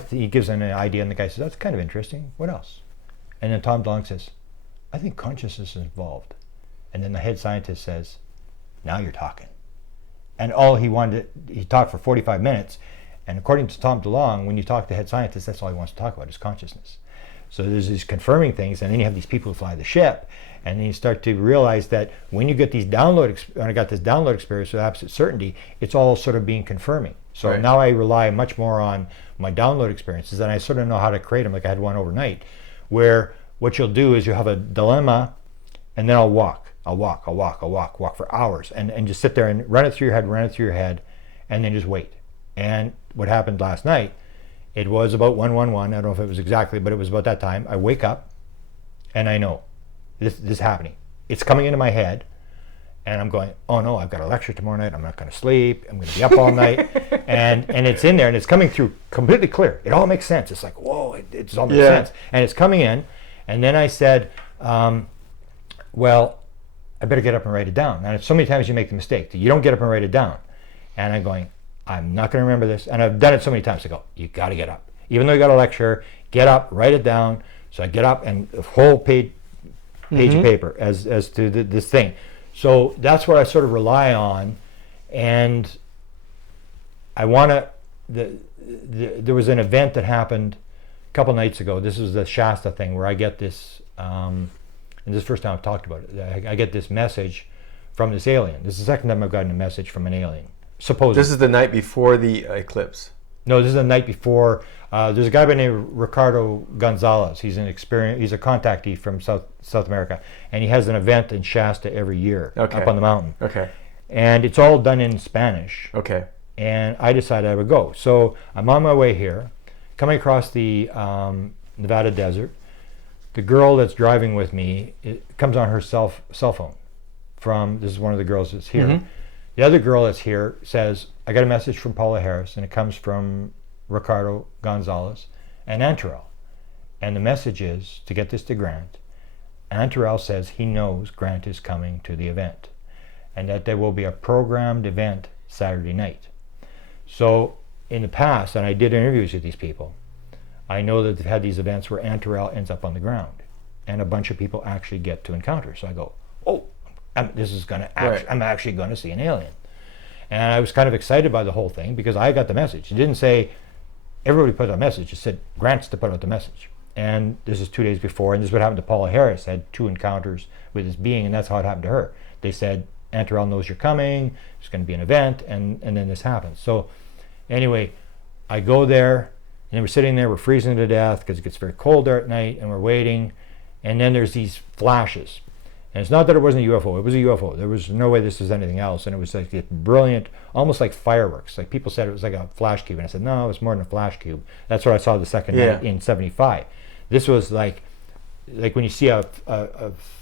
he gives an idea, and the guy says, that's kind of interesting. What else? And then Tom DeLonge says, I think consciousness is involved. And then the head scientist says, now you're talking. And he talked for 45 minutes. And according to Tom DeLonge, when you talk to the head scientist, that's all he wants to talk about is consciousness. So there's these confirming things, and then you have these people who fly the ship, and then you start to realize that when you get these when I got this download experience with absolute certainty, it's all sort of being confirming. So now I rely much more on my download experiences, and I sort of know how to create them. Like I had one overnight, where what you'll do is you'll have a dilemma, and then I'll walk for hours, and just sit there and run it through your head, and then just wait. And what happened last night, it was about 111, I don't know if it was exactly, but it was about that time. I wake up, and I know, this is happening. It's coming into my head, and I'm going, oh no, I've got a lecture tomorrow night, I'm not going to sleep, I'm going to be up all night, and it's in there, and it's coming through completely clear. It all makes sense. It's like, whoa, it all makes sense. And it's coming in, and then I said, well, I better get up and write it down. And so many times you make the mistake that you don't get up and write it down. And I'm going, I'm not going to remember this. And I've done it so many times. I go, you got to get up. Even though you got a lecture, get up, write it down. So I get up, and a whole page of paper as to this thing. So that's what I sort of rely on. And I want to, there was an event that happened a couple nights ago. This was the Shasta thing where I get this, and this is the first time I've talked about it. I get this message from this alien. This is the second time I've gotten a message from an alien. Supposedly. This is the night before the eclipse. No, this is the night before. There's a guy by the name of Ricardo Gonzalez. He's a contactee from South America, and he has an event in Shasta every year up on the mountain. Okay. and it's all done in Spanish. Okay. And I decided I would go. So I'm on my way here, coming across the Nevada desert. The girl that's driving with me, it comes on her cell phone. This is one of the girls that's here. Mm-hmm. The other girl that's here says, I got a message from Paula Harris, and it comes from Ricardo Gonzalez and Antarel. And the message is, to get this to Grant, Antarel says he knows Grant is coming to the event, and that there will be a programmed event Saturday night. So in the past, and I did interviews with these people, I know that they've had these events where Antarel ends up on the ground, and a bunch of people actually get to encounter. So I go, oh, this is going to Right. I'm actually going to see an alien. And I was kind of excited by the whole thing because I got the message. It didn't say everybody put out a message. It said Grant's to put out the message. And this is 2 days before, and this is what happened to Paula Harris. Had 2 encounters with this being, and that's how it happened to her. They said, Antarel knows you're coming, there's going to be an event, and then this happens. So anyway, I go there, and we're sitting there, we're freezing to death because it gets very cold there at night, and we're waiting, and then there's these flashes. And it's not that it wasn't a UFO, it was a UFO. There was no way this was anything else, and it was like this brilliant, almost like fireworks. Like people said it was like a flash cube, and I said, no, it's more than a flash cube. That's what I saw the second night in '75. This was like when you see a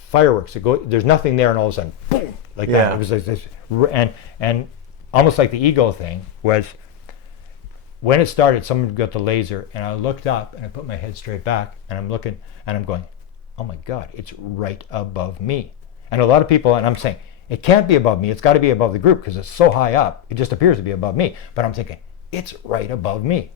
fireworks, there's nothing there, and all of a sudden, boom, like that. It was like this, and almost like the eagle thing was, when it started, someone got the laser, and I looked up, and I put my head straight back, and I'm looking, and I'm going, oh my God, it's right above me. And a lot of people, and I'm saying, it can't be above me, it's got to be above the group, because it's so high up, it just appears to be above me. But I'm thinking, it's right above me.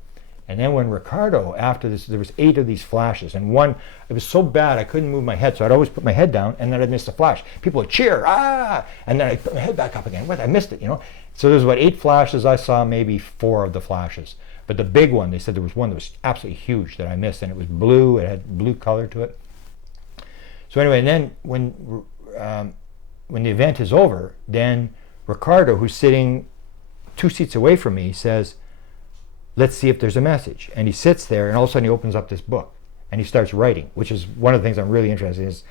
And then when Ricardo, after this, there was 8 of these flashes, and one, it was so bad I couldn't move my head, so I'd always put my head down, and then I'd miss the flash. People would cheer, ah, and then I'd put my head back up again. What? I missed it, you know? So there's about 8 flashes. I saw maybe 4 of the flashes. But the big one, they said there was one that was absolutely huge that I missed, and it was blue, it had blue color to it. So anyway, and then when the event is over, then Ricardo, who's sitting 2 seats away from me, says, let's see if there's a message. And he sits there, and all of a sudden he opens up this book, and he starts writing, which is one of the things I'm really interested in, is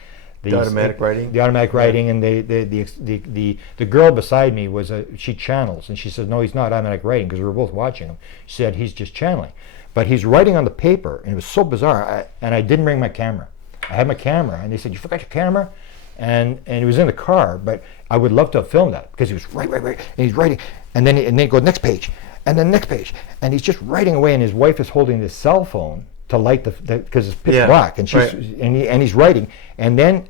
the automatic writing. The automatic writing, and the girl beside me she channels, and she says, no, he's not automatic writing, because we were both watching him. She said, he's just channeling. But he's writing on the paper, and it was so bizarre, and I didn't bring my camera. I had my camera, and they said, you forgot your camera? And it was in the car, but I would love to have filmed that, because he was right, and he's writing, and then he goes, next page, and then next page, and he's just writing away, and his wife is holding this cell phone to light because it's pitch black, and she's and he's writing, and then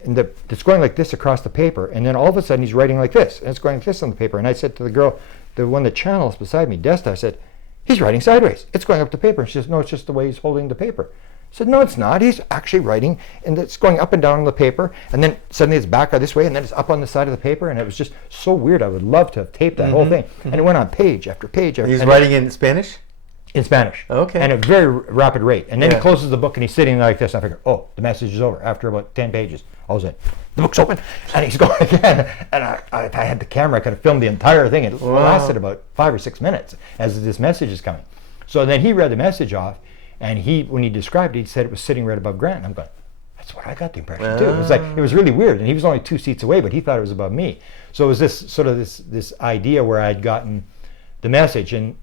it's going like this across the paper, and then all of a sudden he's writing like this, and it's going like this on the paper. And I said to the girl, the one that channels beside me, Desta, I said, he's writing sideways. It's going up the paper. And she says, no, it's just the way he's holding the paper. I said, no, it's not. He's actually writing, and it's going up and down on the paper, and then suddenly it's back this way, and then it's up on the side of the paper, and it was just so weird. I would love to have taped that whole thing. And it went on page after page. He's writing in Spanish? In Spanish. Okay. And at a very rapid rate. And then he closes the book, and he's sitting like this, and I figure, oh, the message is over. After about 10 pages, all of a sudden, the book's open, and he's going again. And if I had the camera, I could have filmed the entire thing. It lasted about 5 or 6 minutes as this message is coming. So then he read the message off, and when he described it, he said it was sitting right above Grant. And I'm going, that's what I got the impression too. It was like, it was really weird, and he was only 2 seats away, but he thought it was above me. So it was this idea where I'd gotten the message, and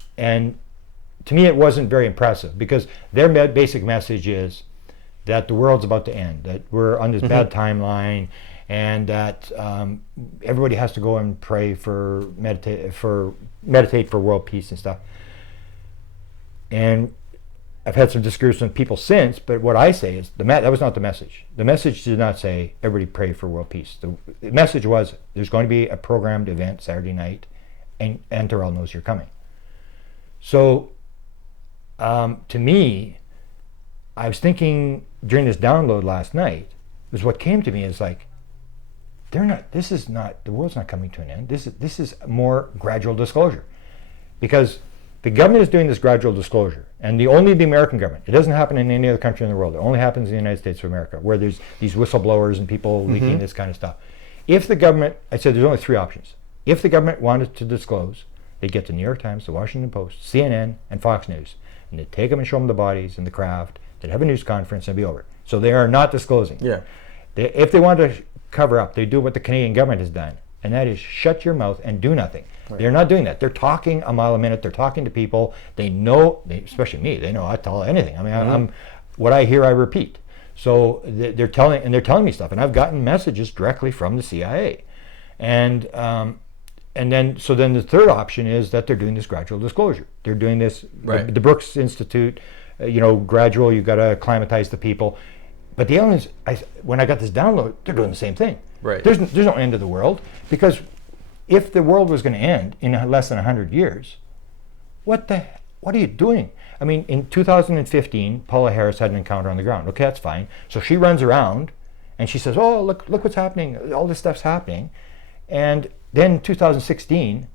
to me it wasn't very impressive, because their basic message is that the world's about to end, that we're on this bad timeline, and that everybody has to go and pray meditate for world peace and stuff. And I've had some discussions with people since, but what I say is that was not the message. The message did not say everybody pray for world peace. The message was there's going to be a programmed event Saturday night, and Antarel knows you're coming. So to me, I was thinking during this download last night, was what came to me is like, the world's not coming to an end. This is more gradual disclosure, because the government is doing this gradual disclosure, and only the American government. It doesn't happen in any other country in the world. It only happens in the United States of America, where there's these whistleblowers and people leaking this kind of stuff. If the government, I said there's only 3 options. If the government wanted to disclose, they'd get the New York Times, the Washington Post, CNN, and Fox News, and they'd take them and show them the bodies and the craft. They'd have a news conference and it'd be over. So they are not disclosing. Yeah. If they wanted to cover up, they do what the Canadian government has done. and that is shut your mouth and do nothing. Right. They're not doing that. They're talking a mile a minute. They're talking to people. They know, especially me, they know I tell anything. I mean, I'm what I hear, I repeat. So they're telling me stuff, and I've gotten messages directly from the CIA. And then the third option is that they're doing this gradual disclosure. They're doing this, right. the Brooks Institute, gradual, you've got to acclimatize the people. But the aliens, when I got this download, they're doing the same thing. Right. There's no end of the world, because if the world was going to end in less than 100 years, what are you doing? I mean, in 2015, Paula Harris had an encounter on the ground. Okay, that's fine. So she runs around and she says, oh, look what's happening. All this stuff's happening. And then in 2016,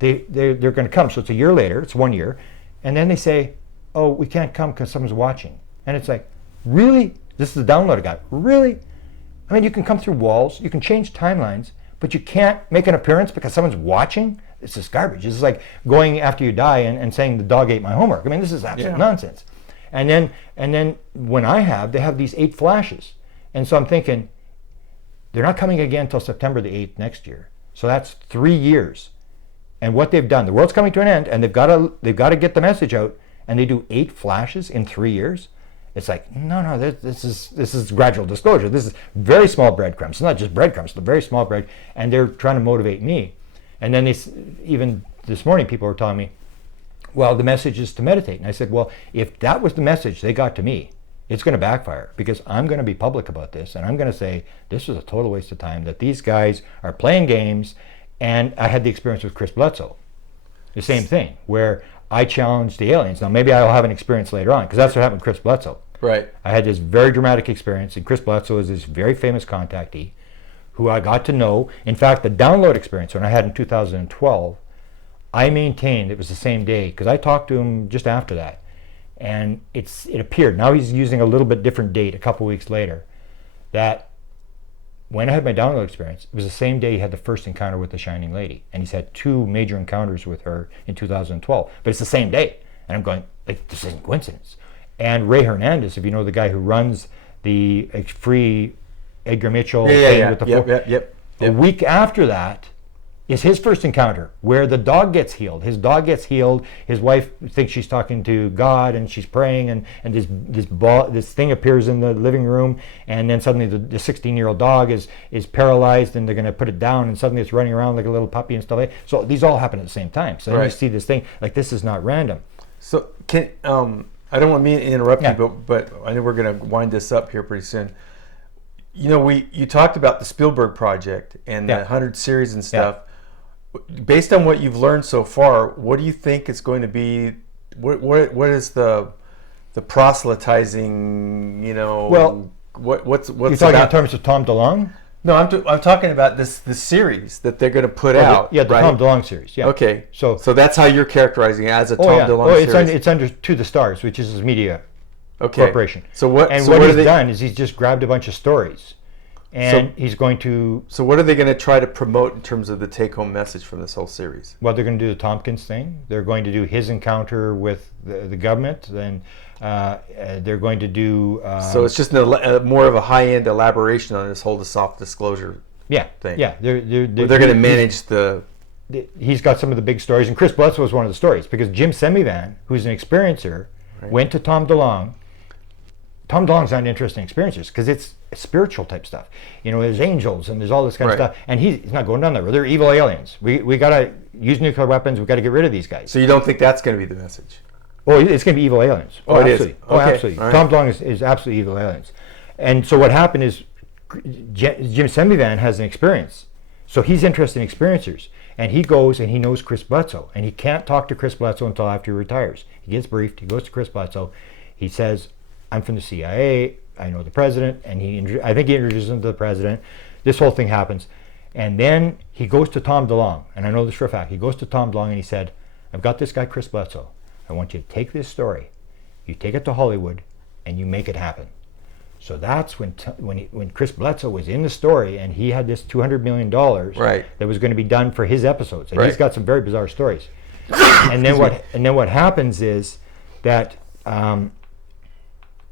they're going to come. So it's a year later, it's 1 year. And then they say, oh, we can't come because someone's watching. And it's like, really? This is the download I got. Really? I mean, you can come through walls, you can change timelines, but you can't make an appearance because someone's watching? This is garbage. This is like going after you die and saying the dog ate my homework. I mean, this is absolute nonsense. And then when they have these 8 flashes. And so I'm thinking, they're not coming again until September the 8th next year. So that's 3 years. And what they've done, the world's coming to an end, and they've got to get the message out, and they do 8 flashes in 3 years. It's like, no, this is gradual disclosure. This is very small breadcrumbs. It's not just breadcrumbs, it's very small bread, and they're trying to motivate me. And then even this morning, people were telling me, well, the message is to meditate. And I said, well, if that was the message they got to me, it's going to backfire, because I'm going to be public about this, and I'm going to say this was a total waste of time, that these guys are playing games. And I had the experience with Chris Bledsoe, the same thing, where I challenged the aliens. Now, maybe I'll have an experience later on, because that's what happened with Chris Bledsoe. Right. I had this very dramatic experience, and Chris Bledsoe is this very famous contactee who I got to know. In fact, the download experience when I had in 2012, I maintained it was the same day, because I talked to him just after that. And it appeared, now he's using a little bit different date a couple weeks later, that when I had my download experience, it was the same day he had the first encounter with the Shining Lady. And he's had 2 major encounters with her in 2012. But it's the same day. And I'm going, like, this isn't coincidence. And Ray Hernandez, if you know the guy who runs the free Edgar Mitchell thing with the a week after that is his first encounter, where the dog gets healed. His dog gets healed. His wife thinks she's talking to God, and she's praying, and this thing appears in the living room, and then suddenly the 16-year-old dog is paralyzed, and they're going to put it down, and suddenly it's running around like a little puppy and stuff like that. So these all happen at the same time. So then you see this thing, like, this is not random. So I don't want me to interrupt you, but I know we're going to wind this up here pretty soon. You talked about the Spielberg project and the 100 series and stuff. Yeah. Based on what you've learned so far, what do you think is going to be? What is the proselytizing? Well, what's you're talking in terms of Tom DeLonge? No, I'm talking about this series that they're going to put out. The right? Tom DeLonge series. Yeah. Okay. So that's how you're characterizing it, as a Tom DeLonge series. It's under To the Stars, which is his media corporation. So what he's done is he's just grabbed a bunch of stories, and he's going to. So what are they going to try to promote in terms of the take-home message from this whole series? Well, they're going to do the Tompkins thing. They're going to do his encounter with the government. Then they're going to do. So it's just more of a high-end elaboration on this whole soft disclosure. Thing. Yeah. They're going to manage the. He's got some of the big stories, and Chris Bledsoe was one of the stories, because Jim Semivan, who's an experiencer, went to Tom DeLonge. Tom DeLonge's not interested in experiencers because it's spiritual type stuff. There's angels and there's all this kind of stuff, and he's not going down that road. They're evil aliens. We got to use nuclear weapons. We got to get rid of these guys. So you don't think that's going to be the message? Oh, it's going to be evil aliens. Oh, it absolutely. is. Oh, absolutely. Right. Tom DeLonge is absolutely evil aliens. And so what happened is Jim Semivan has an experience. So he's interested in experiencers. And he goes and he knows Chris Bledsoe. And he can't talk to Chris Bledsoe until after he retires. He gets briefed. He goes to Chris Bledsoe. He says, I'm from the CIA. I know the president. And I think he introduces him to the president. This whole thing happens. And then he goes to Tom DeLonge. And I know this for a fact. He goes to Tom DeLonge and he said, I've got this guy, Chris Bledsoe. I want you to take this story. You take it to Hollywood and you make it happen. So that's when Chris Bledsoe was in the story, and he had this $200 million that was going to be done for his episodes. And he's got some very bizarre stories. and then what happens is that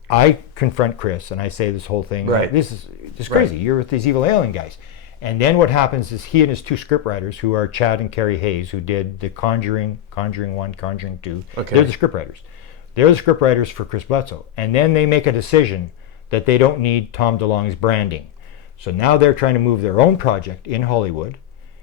I confront Chris and I say this whole thing. This is crazy. You're with these evil alien guys. And then what happens is he and his two scriptwriters, who are Chad and Carrie Hayes, who did The Conjuring, Conjuring 1, Conjuring 2, they're the scriptwriters. They're the scriptwriters for Chris Bledsoe. And then they make a decision that they don't need Tom DeLonge's branding. So now they're trying to move their own project in Hollywood,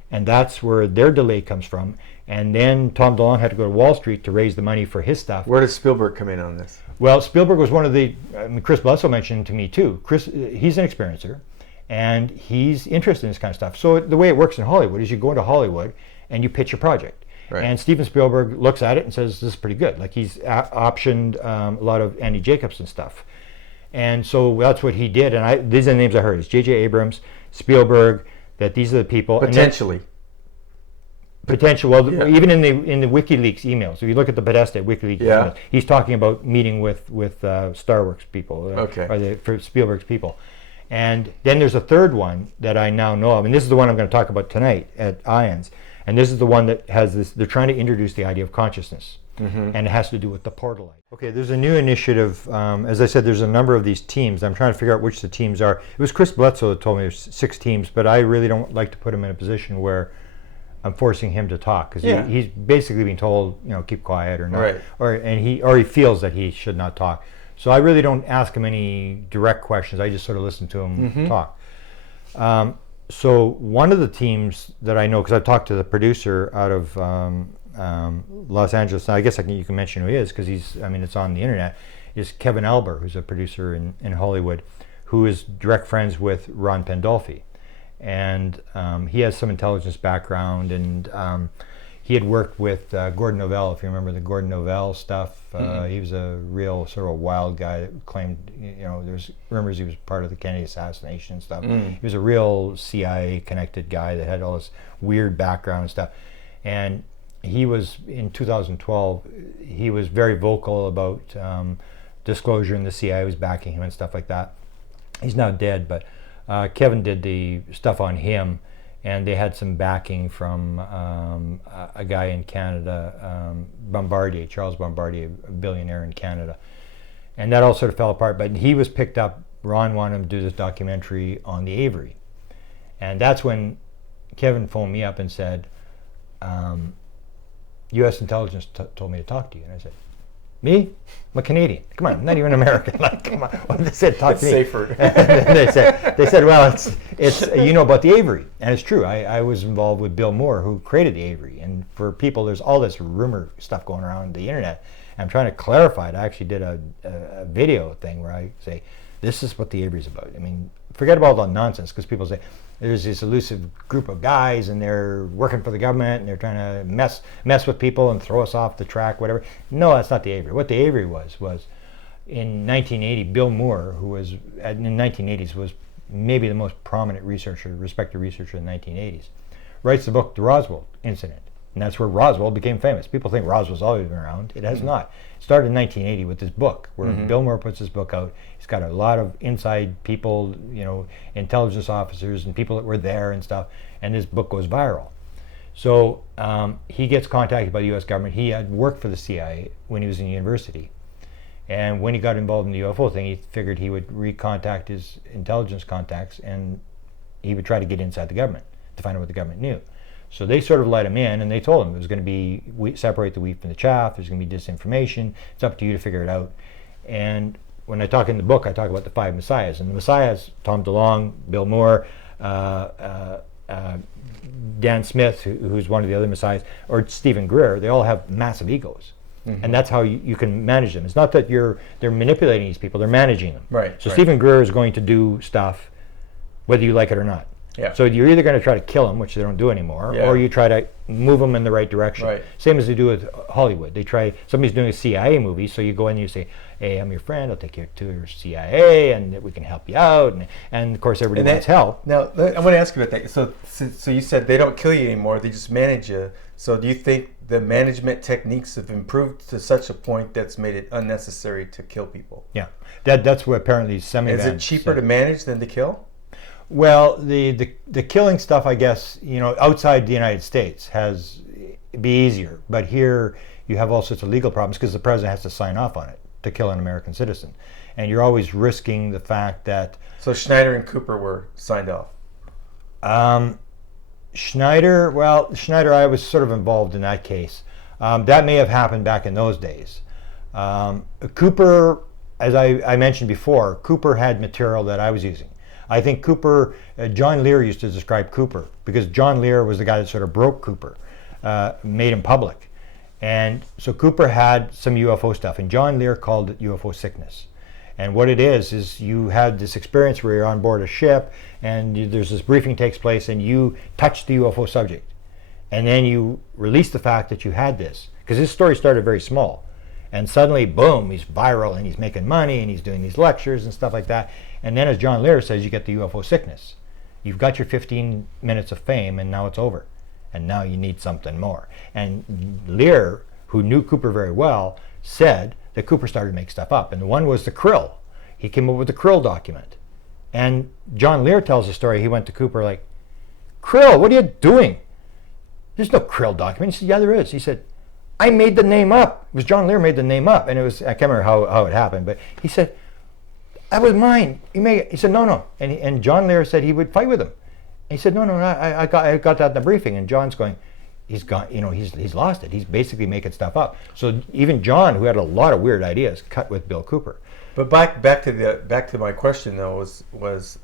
and that's where their delay comes from. And then Tom DeLonge had to go to Wall Street to raise the money for his stuff. Where does Spielberg come in on this? Well, Spielberg was one of the, Chris Bledsoe mentioned to me too. Chris, he's an experiencer, and he's interested in this kind of stuff. So the way it works in Hollywood is you go into Hollywood and you pitch your project. Right. And Steven Spielberg looks at it and says, this is pretty good. Like he's optioned a lot of Andy Jacobson stuff. And so that's what he did. And these are the names I heard. It's J.J. Abrams, Spielberg, that these are the people. Potentially. Well, yeah. Even in the WikiLeaks emails, if you look at the Podesta WikiLeaks emails, he's talking about meeting with Star Wars people, or for Spielberg's people. And then there's a third one that I now know of, and this is the one I'm going to talk about tonight at IONS. And this is the one that has this, they're trying to introduce the idea of consciousness. And it has to do with the portal light. Okay, there's a new initiative. As I said, there's a number of these teams. I'm trying to figure out which the teams are. It was Chris Bledsoe that told me there's 6 teams, but I really don't like to put him in a position where I'm forcing him to talk, because he's basically being told, keep quiet or not, or he feels that he should not talk. So I really don't ask him any direct questions. I just sort of listen to him talk. So one of the teams that I know, because I've talked to the producer out of Los Angeles, I guess you can mention who he is, because it's on the internet, is Kevin Alber, who's a producer in Hollywood, who is direct friends with Ron Pandolfi. And he has some intelligence background, and he had worked with Gordon Novell, if you remember the Gordon Novell stuff. He was a real sort of wild guy that claimed, there's rumors he was part of the Kennedy assassination and stuff. He was a real CIA-connected guy that had all this weird background and stuff. And he was, in 2012, he was very vocal about disclosure, and the CIA was backing him and stuff like that. He's now dead, but Kevin did the stuff on him, and they had some backing from a guy in Canada, Bombardier, Charles Bombardier, a billionaire in Canada. And that all sort of fell apart, but he was picked up. Ron wanted him to do this documentary on the Avery. And that's when Kevin phoned me up and said, U.S. intelligence told me to talk to you. And I said, me? I'm a Canadian. Come on, I'm not even American. Like, come on. Well, they said, talk to me. Safer. they said, well, it's about the Avery. And it's true. I was involved with Bill Moore, who created the Avery. And for people, there's all this rumor stuff going around the internet. I'm trying to clarify it. I actually did a video thing where I say, this is what the Avery's about. Forget about all the nonsense, because people say there's this elusive group of guys and they're working for the government and they're trying to mess with people and throw us off the track, whatever. No, that's not the Avery. What the Avery was in 1980, Bill Moore, who was in the 1980s was maybe the most prominent researcher, respected researcher in the 1980s, writes the book The Roswell Incident. And that's where Roswell became famous. People think Roswell's always been around. It has not. It started in 1980 with this book, where Bill Moore puts this book out. He's got a lot of inside people, intelligence officers and people that were there and stuff. And this book goes viral. So he gets contacted by the U.S. government. He had worked for the CIA when he was in university. And when he got involved in the UFO thing, he figured he would recontact his intelligence contacts and he would try to get inside the government to find out what the government knew. So they sort of let him in, and they told him it was going to be separate the wheat from the chaff. There's going to be disinformation. It's up to you to figure it out. And when I talk in the book, I talk about the 5 messiahs. And the messiahs, Tom DeLonge, Bill Moore, Dan Smith, who's one of the other messiahs, or Stephen Greer, they all have massive egos. And that's how you can manage them. It's not that they're manipulating these people, they're managing them. Right. So Stephen Greer is going to do stuff whether you like it or not. Yeah. So you're either going to try to kill them, which they don't do anymore, or you try to move them in the right direction. Right. Same as they do with Hollywood. They try, somebody's doing a CIA movie, so you go in and you say, hey, I'm your friend, I'll take you to your CIA, and we can help you out. And of course, everybody wants help. Now, I want to ask you about that. So you said they don't kill you anymore, they just manage you. So do you think the management techniques have improved to such a point that's made it unnecessary to kill people? Yeah. That's what apparently semi-vans. Is it cheaper to manage than to kill? Well, the killing stuff, I guess, outside the United States be easier. But here you have all sorts of legal problems because the president has to sign off on it to kill an American citizen. And you're always risking the fact that... So Schneider and Cooper were signed off? Schneider, I was sort of involved in that case. That may have happened back in those days. Cooper, as I mentioned before, Cooper had material that I was using. I think Cooper, John Lear used to describe Cooper, because John Lear was the guy that sort of broke Cooper, made him public. And so Cooper had some UFO stuff, and John Lear called it UFO sickness. And what it is you have this experience where you're on board a ship, and there's this briefing takes place, and you touch the UFO subject. And then you release the fact that you had this, because his story started very small. And suddenly, boom, he's viral, and he's making money, and he's doing these lectures and stuff like that. And then, as John Lear says, you get the UFO sickness. You've got your 15 minutes of fame, and now it's over. And now you need something more. And Lear, who knew Cooper very well, said that Cooper started to make stuff up. And one was the Krill. He came up with the Krill document. And John Lear tells the story. He went to Cooper like, Krill, what are you doing? There's no Krill document. He said, yeah, there is. He said, I made the name up. It was John Lear made the name up. And it was, I can't remember how it happened, but he said, that was mine. He said, no. And John Lear said he would fight with him. And he said, no, I got that in the briefing. And John's going, he's gone, he's lost it. He's basically making stuff up. So even John, who had a lot of weird ideas, cut with Bill Cooper. But back to my question though was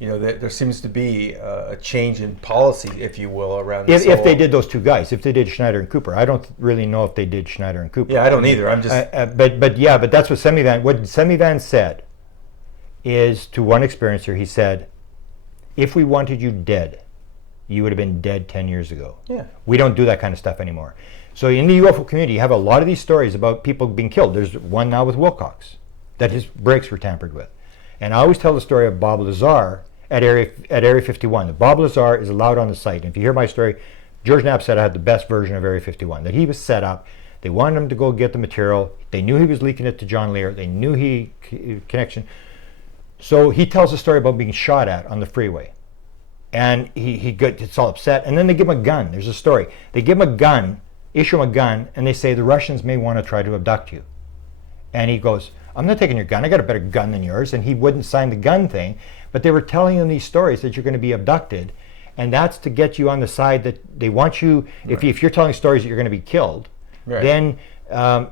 that there seems to be a change in policy, if you will, around this. If they did those two guys, if they did Schneider and Cooper, I don't really know if they did Schneider and Cooper. Yeah, I don't either. I'm just. But that's what Semivan. What Semivan said is to one experiencer, he said, if we wanted you dead, you would have been dead 10 years ago. Yeah. We don't do that kind of stuff anymore. So in the UFO community, you have a lot of these stories about people being killed. There's one now with Wilcox, that his brakes were tampered with. And I always tell the story of Bob Lazar at Area 51. Bob Lazar is allowed on the site. And if you hear my story, George Knapp said I had the best version of Area 51, that he was set up. They wanted him to go get the material. They knew he was leaking it to John Lear. They knew connection. So he tells a story about being shot at on the freeway. And he gets all upset. And then they give him a gun. There's a story. They give him a gun, issue him a gun, and they say the Russians may want to try to abduct you. And he goes, I'm not taking your gun. I got a better gun than yours. And he wouldn't sign the gun thing. But they were telling him these stories that you're going to be abducted. And that's to get you on the side that they want you. Right. If you're telling stories that you're going to be killed, right, then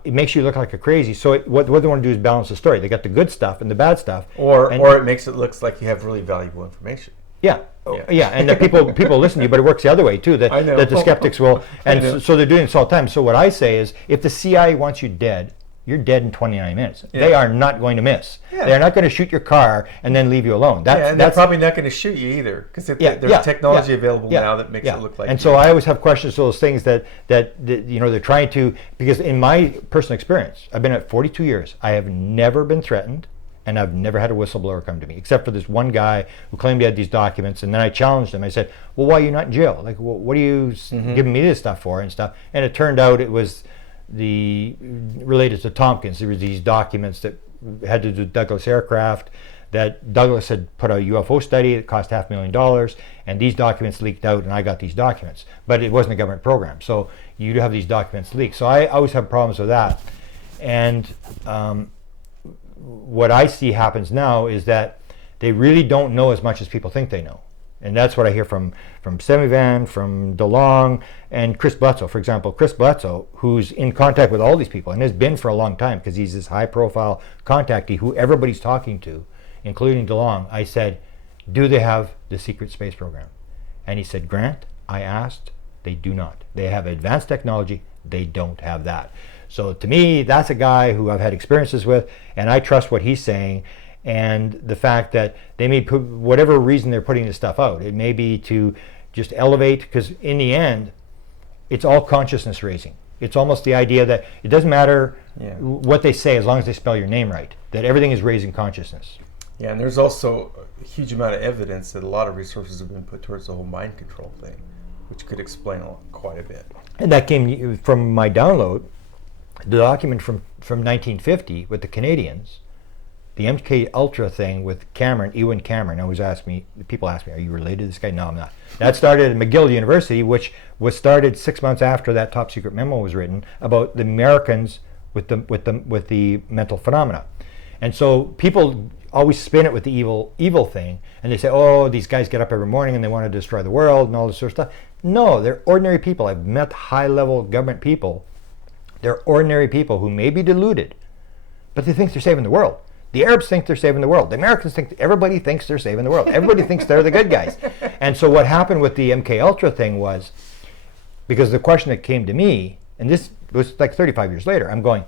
it makes you look like a crazy. So what they want to do is balance the story. They got the good stuff and the bad stuff. Or it makes it look like you have really valuable information. Yeah. And that people listen to you, but it works the other way too. That the skeptics will, and so they're doing this all the time. So what I say is, if the CIA wants you dead, you're dead in 29 minutes. Yeah. They are not going to miss. Yeah. They're not going to shoot your car and then leave you alone. And they're probably not going to shoot you either, because there's technology available now that makes it look like. And so I always have questions to those things that they're trying to, because in my personal experience, I've been at 42 years. I have never been threatened. And I've never had a whistleblower come to me, except for this one guy who claimed he had these documents. And then I challenged him. I said, well, why are you not in jail? Like, what are you giving me this stuff for and stuff? And it turned out it was related to Tompkins. There were these documents that had to do with Douglas aircraft, that Douglas had put a UFO study that cost $500,000. And these documents leaked out, and I got these documents. But it wasn't a government program. So you do have these documents leaked. So I always have problems with that. And what I see happens now is that they really don't know as much as people think they know. And that's what I hear from Semivan, from DeLong, and Chris Bledsoe. For example, Chris Bledsoe, who's in contact with all these people and has been for a long time, because he's this high-profile contactee who everybody's talking to, including DeLong. I said, do they have the secret space program? And he said, Grant, I asked, they do not. They have advanced technology, they don't have that. So to me, that's a guy who I've had experiences with, and I trust what he's saying. And the fact that they may put whatever reason they're putting this stuff out, it may be to just elevate, because in the end, it's all consciousness raising. It's almost the idea that it doesn't matter what they say as long as they spell your name right, that everything is raising consciousness. Yeah, and there's also a huge amount of evidence that a lot of resources have been put towards the whole mind control thing, which could explain quite a bit. And that came from my download. The document from 1950 with the Canadians, the MK Ultra thing with Ewan Cameron. People ask me, are you related to this guy? No, I'm not. That started at McGill University, which was started 6 months after that top secret memo was written about the Americans with the mental phenomena. And so people always spin it with the evil thing, and they say, oh, these guys get up every morning and they want to destroy the world and all this sort of stuff. No, they're ordinary people. I've met high-level government people. They're ordinary people who may be deluded, but they think they're saving the world. The Arabs think they're saving the world. The Americans think, everybody thinks they're saving the world. Everybody thinks they're the good guys. And so what happened with the MK Ultra thing was, because the question that came to me, and this was like 35 years later, I'm going,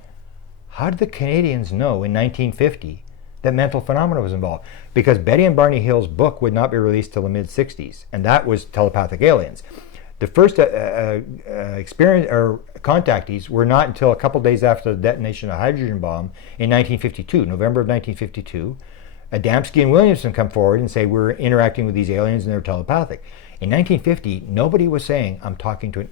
how did the Canadians know in 1950 that mental phenomena was involved? Because Betty and Barney Hill's book would not be released till the mid-60s, and that was telepathic aliens. The first experience or contactees were not until a couple days after the detonation of the hydrogen bomb in 1952, November of 1952. Adamski and Williamson come forward and say, we're interacting with these aliens and they're telepathic. In 1950, nobody was saying,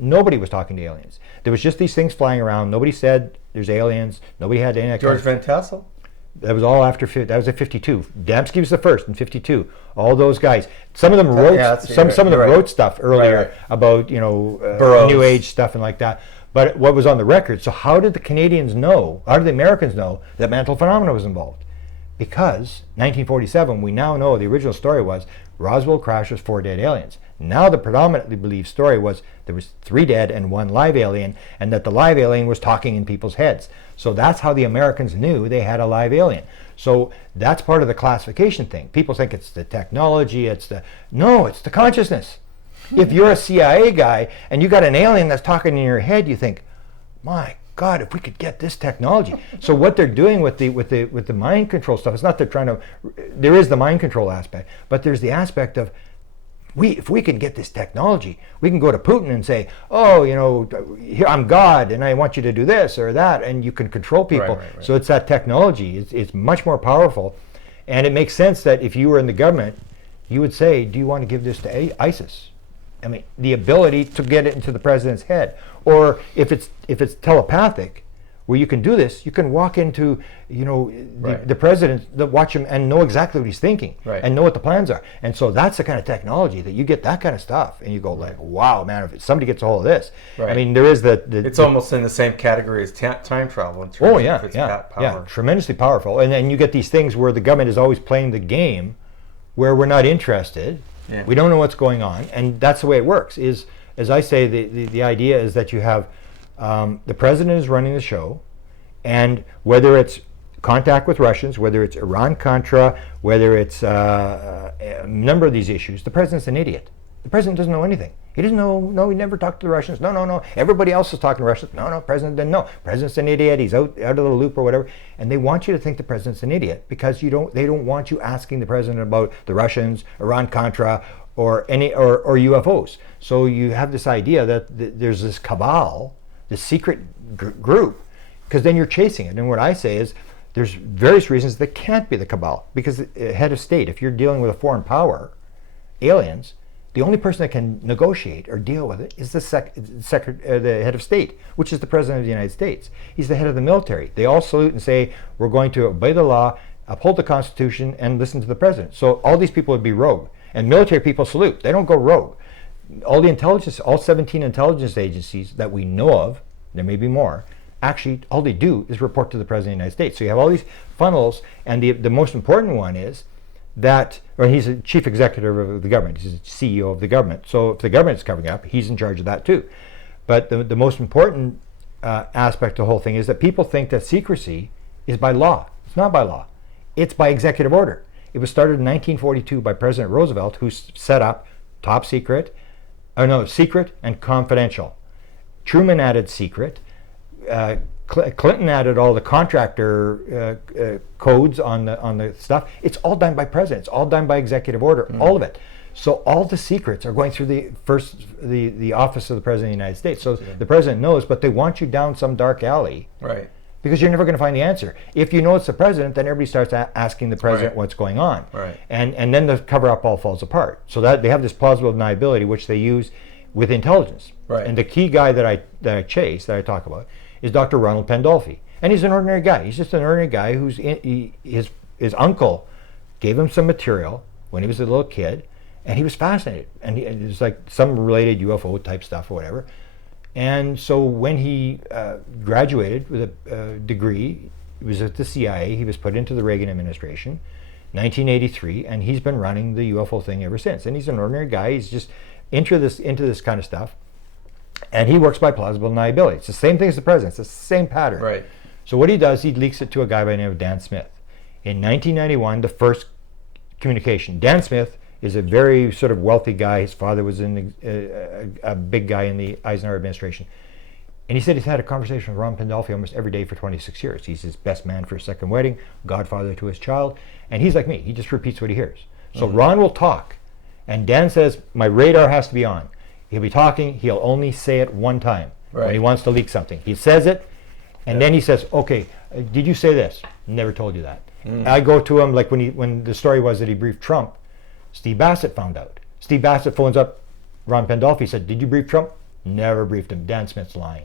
nobody was talking to aliens. There was just these things flying around. Nobody said there's aliens. Nobody had any. George Van Tassel? That was all after, that was at 52. Adamski was the first in 52. All those guys. Some of them wrote, some of them wrote stuff earlier about, New Age stuff and like that. But what was on the record, so how did the Canadians know, how did the Americans know that mental phenomena was involved? Because 1947, we now know the original story was Roswell crash was 4 dead aliens. Now the predominantly believed story was there was 3 dead and 1 live alien, and that the live alien was talking in people's heads. So that's how the Americans knew they had a live alien. So that's part of the classification thing. People think it's the technology, no, it's the consciousness. If you're a CIA guy and you got an alien that's talking in your head, you think, my God, if we could get this technology. So what they're doing with the mind control stuff, it's not they're trying to, there is the mind control aspect, but there's the aspect of, if we can get this technology, we can go to Putin and say, oh, here, I'm God and I want you to do this or that, and you can control people. Right. So it's that technology. It's much more powerful, and it makes sense that if you were in the government, you would say, do you want to give this to ISIS? I mean, the ability to get it into the president's head. Or if it's telepathic, where you can do this, you can walk into, the president, watch him and know exactly what he's thinking, and know what the plans are. And so that's the kind of technology that you get that kind of stuff, and you go like, wow, man, if somebody gets a hold of this. I mean, there is it's almost in the same category as time travel in terms of its power. Tremendously powerful. And then you get these things where the government is always playing the game, where we're not interested. Yeah. We don't know what's going on, and that's the way it works. Is, as I say, the idea is that you have the president is running the show, and whether it's contact with Russians, whether it's Iran-Contra, whether it's a number of these issues, the president's an idiot. The president doesn't know anything. He doesn't know, no, he never talked to the Russians. No. Everybody else is talking to Russians. No, president didn't know. President's an idiot. He's out of the loop or whatever. And they want you to think the president's an idiot because they don't want you asking the president about the Russians, Iran-Contra, or UFOs. So you have this idea that there's this cabal, this secret group, because then you're chasing it. And what I say is there's various reasons that can't be the cabal, because the head of state, if you're dealing with a foreign power, aliens, the only person that can negotiate or deal with it is the head of state, which is the president of the United States. He's the head of the military. They all salute and say, we're going to obey the law, uphold the Constitution, and listen to the president. So all these people would be rogue. And military people salute. They don't go rogue. All 17 intelligence agencies that we know of, there may be more, actually all they do is report to the president of the United States. So you have all these funnels, and the most important one is that, or he's a chief executive of the government, he's a CEO of the government. So if the government's covering up, he's in charge of that too. But the most important aspect of the whole thing is that people think that secrecy is by law. It's not by law. It's by executive order. It was started in 1942 by President Roosevelt, who set up secret and confidential. Truman added secret. Clinton added all the contractor codes on the stuff. It's all done by president. It's all done by executive order. All of it. So all the secrets are going through the office of the president of the United States. So the president knows, but they want you down some dark alley. Right. Because you're never going to find the answer. If you know it's the president, then everybody starts asking the president what's going on. Right. And then the cover-up all falls apart. So that they have this plausible deniability, which they use with intelligence. Right. And the key guy that I talk about, is Dr. Ronald Pandolfi. And he's an ordinary guy. He's just an ordinary guy who's his uncle gave him some material when he was a little kid, and he was fascinated. And it was like some related UFO type stuff or whatever. And so when he graduated with a degree, he was at the CIA, he was put into the Reagan administration, 1983, and he's been running the UFO thing ever since. And he's an ordinary guy. He's just into this kind of stuff. And he works by plausible deniability. It's the same thing as the president. It's the same pattern. Right. So what he does, he leaks it to a guy by the name of Dan Smith. In 1991, the first communication. Dan Smith is a very sort of wealthy guy. His father was a big guy in the Eisenhower administration. And he said he's had a conversation with Ron Pandolfi almost every day for 26 years. He's his best man for his second wedding, godfather to his child. And he's like me. He just repeats what he hears. So Ron will talk. And Dan says, my radar has to be on. He'll be talking. He'll only say it one time when he wants to leak something. He says it. And then he says, okay, did you say this? Never told you that. I go to him, like when the story was that he briefed Trump, Steve Bassett found out. Steve Bassett phones up Ron Pandolfi, said, did you brief Trump? Never briefed him. Dan Smith's lying.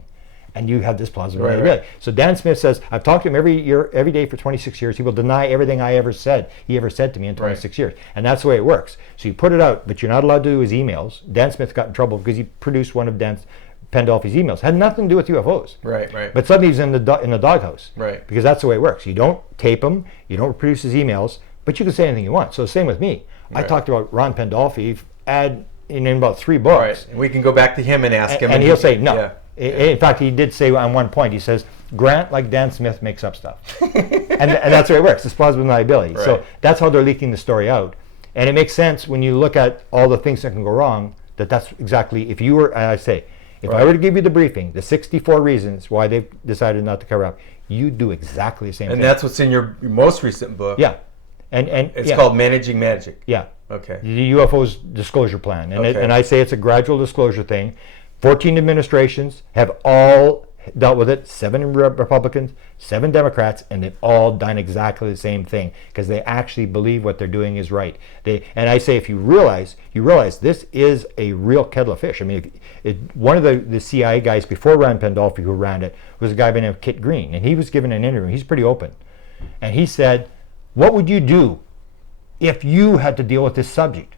And you have this plausible deniability. So Dan Smith says, I've talked to him every day for 26 years. He will deny everything he ever said to me in 26 years. And that's the way it works. So you put it out, but you're not allowed to do his emails. Dan Smith got in trouble because he produced one of Pandolfi's emails. Had nothing to do with UFOs. Right. But suddenly he's in the doghouse. Right. Because that's the way it works. You don't tape him, you don't produce his emails, but you can say anything you want. So the same with me. I talked about Ron Pandolfi in about 3 books. Right. And we can go back to him and ask him. And he'll say no. Yeah. In fact, he did say on one point, he says, Grant, like Dan Smith, makes up stuff. and that's the way it works. It's plausible deniability. So that's how they're leaking the story out. And it makes sense when you look at all the things that can go wrong, that's exactly, if you were, and I say, if I were to give you the briefing, the 64 reasons why they've decided not to cover up, you do exactly the same thing. And that's what's in your most recent book. Yeah. And it's called Managing Magic. Yeah. Okay. The UFO's disclosure plan. And I say it's a gradual disclosure thing. 14 administrations have all dealt with it, 7 Republicans, 7 Democrats, and they've all done exactly the same thing because they actually believe what they're doing is right. And I say, if you realize this is a real kettle of fish. I mean, one of the CIA guys before Ron Pandolfi who ran it was a guy by the name of Kit Green, and he was given an interview. He's pretty open. And he said, what would you do if you had to deal with this subject?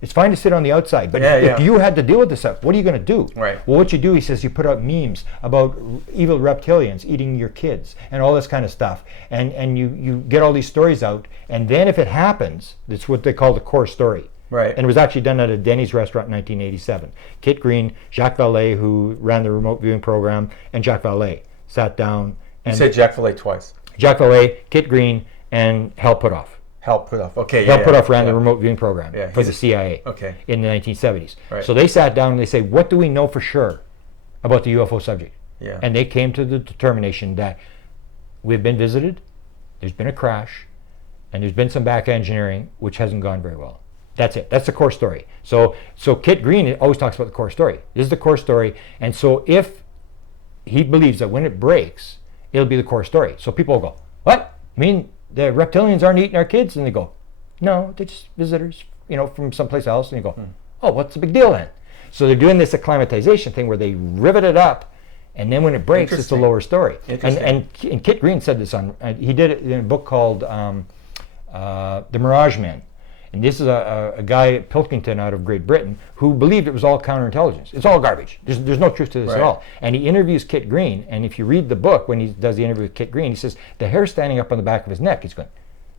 It's fine to sit on the outside, but if you had to deal with this stuff, what are you going to do? Right. Well, what you do, he says, you put out memes about evil reptilians eating your kids and all this kind of stuff. And you get all these stories out. And then if it happens, it's what they call the core story. Right. And it was actually done at a Denny's restaurant in 1987. Kit Green, Jacques Vallée, who ran the remote viewing program, and Jacques Vallée sat down. And you said Jacques Vallée twice. Jacques Vallée, Kit Green, and Hal Puthoff. Hal Puthoff. Okay. Hal Puthoff ran the remote viewing program for the CIA in the 1970s. Right. So they sat down and they say, what do we know for sure about the UFO subject? Yeah. And they came to the determination that we've been visited, there's been a crash, and there's been some back engineering, which hasn't gone very well. That's it. That's the core story. So Kit Green always talks about the core story. This is the core story. And so if he believes that when it breaks, it'll be the core story. So people will go, what? You mean the reptilians aren't eating our kids? And they go, no, they're just visitors, from someplace else. And you go, oh, what's the big deal then? So they're doing this acclimatization thing where they rivet it up, and then when it breaks, it's a lower story. And Kit Green said this he did it in a book called The Mirage Men. And this is a guy at Pilkington out of Great Britain who believed it was all counterintelligence. It's all garbage. There's no truth to this at all. And he interviews Kit Green, and if you read the book, when he does the interview with Kit Green, he says the hair standing up on the back of his neck. He's going,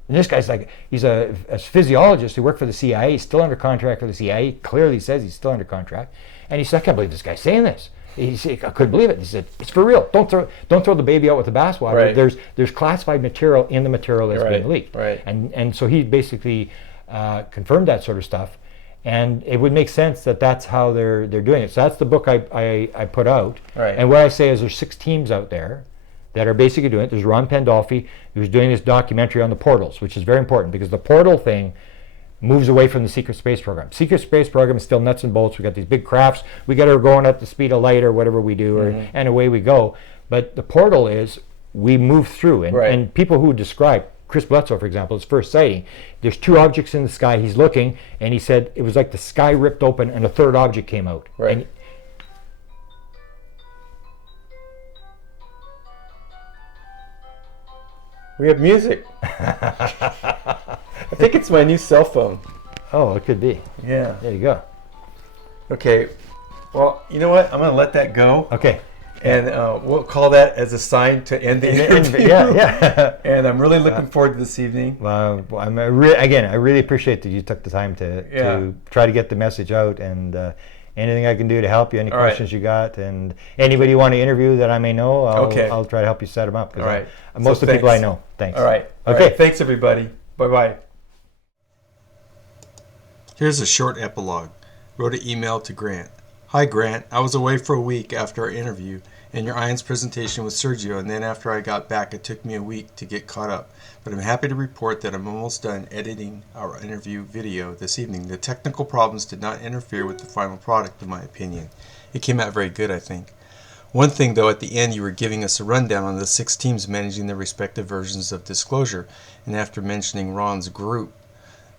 and this guy's like, he's a physiologist who worked for the CIA. He's still under contract for the CIA. Clearly says he's still under contract. And he said, I can't believe this guy's saying this. He said, I couldn't believe it. He said, it's for real. Don't throw the baby out with the bathwater. Right. There's classified material in the material that's being leaked. Right. And so he basically confirmed that sort of stuff, and it would make sense that that's how they're doing it. So that's the book I put out. Right. And what I say is there's 6 teams out there that are basically doing it. There's Ron Pandolfi, who's doing this documentary on the portals, which is very important because the portal thing moves away from the secret space program. Secret space program is still nuts and bolts. We got these big crafts. We got her going at the speed of light or whatever we do, and away we go. But the portal is we move through, and people who describe Chris Bledsoe, for example, his first sighting, there's 2 objects in the sky. He's looking, and he said it was like the sky ripped open and a 3rd object came out. Right. And we have music. I think it's my new cell phone. Oh, it could be. Yeah. There you go. Okay. Well, you know what? I'm going to let that go. Okay. And we'll call that as a sign to end the interview. Yeah. And I'm really looking forward to this evening. Well, again, I really appreciate that you took the time to try to get the message out, and anything I can do to help you, any questions you got, and anybody you want to interview that I may know, I'll try to help you set them up. All right. Most of the people I know. Thanks. All right. Okay. All right. Thanks, everybody. Bye-bye. Here's a short epilogue. Wrote an email to Grant. Hi, Grant. I was away for a week after our interview and your IONS presentation with Sergio, and then after I got back, it took me a week to get caught up. But I'm happy to report that I'm almost done editing our interview video this evening. The technical problems did not interfere with the final product, in my opinion. It came out very good, I think. One thing, though, at the end you were giving us a rundown on the 6 teams managing their respective versions of disclosure, and after mentioning Ron's group,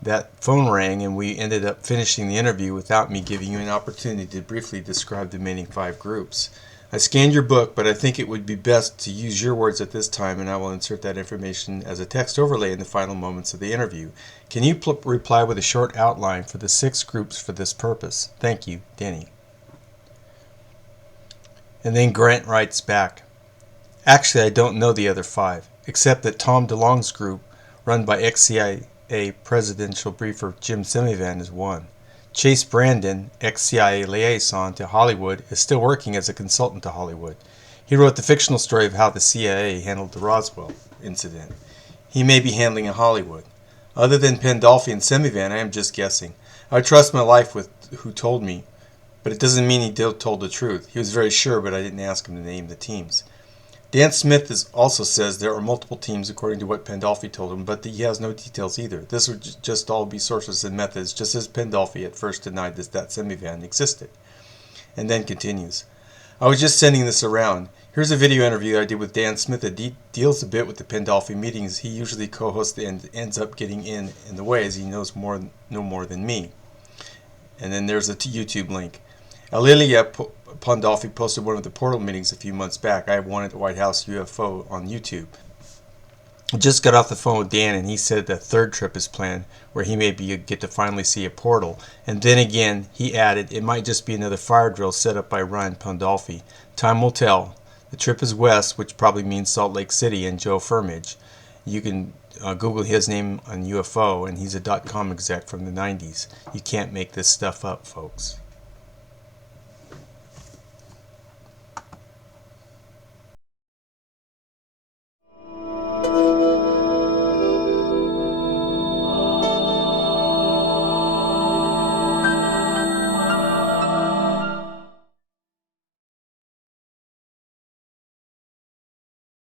that phone rang and we ended up finishing the interview without me giving you an opportunity to briefly describe the remaining 5 groups. I scanned your book, but I think it would be best to use your words at this time, and I will insert that information as a text overlay in the final moments of the interview. Can you reply with a short outline for the 6 groups for this purpose? Thank you, Denny. And then Grant writes back, actually I don't know the other 5, except that Tom DeLong's group, run by ex-CIA presidential briefer Jim Semivan, is one. Chase Brandon, ex-CIA liaison to Hollywood, is still working as a consultant to Hollywood. He wrote the fictional story of how the CIA handled the Roswell incident. He may be handling in Hollywood. Other than Pandolfi and Semivan, I am just guessing. I trust my life with who told me, but it doesn't mean he told the truth. He was very sure, but I didn't ask him to name the teams. Dan Smith also says there are multiple teams according to what Pandolfi told him, but he has no details either. This would just all be sources and methods, just as Pandolfi at first denied that Semivan existed. And then continues. I was just sending this around. Here's a video interview I did with Dan Smith that deals a bit with the Pandolfi meetings. He usually co-hosts and ends up getting in the way as he knows no more than me. And then there's a YouTube link. Alilia Pandolfi posted one of the portal meetings a few months back. I have one at the White House UFO on YouTube. I just got off the phone with Dan and he said the 3rd trip is planned where he may get to finally see a portal. And then again, he added, it might just be another fire drill set up by Ryan Pandolfi. Time will tell. The trip is west, which probably means Salt Lake City and Joe Firmage. You can Google his name on UFO and he's a .com exec from the 90s. You can't make this stuff up, folks.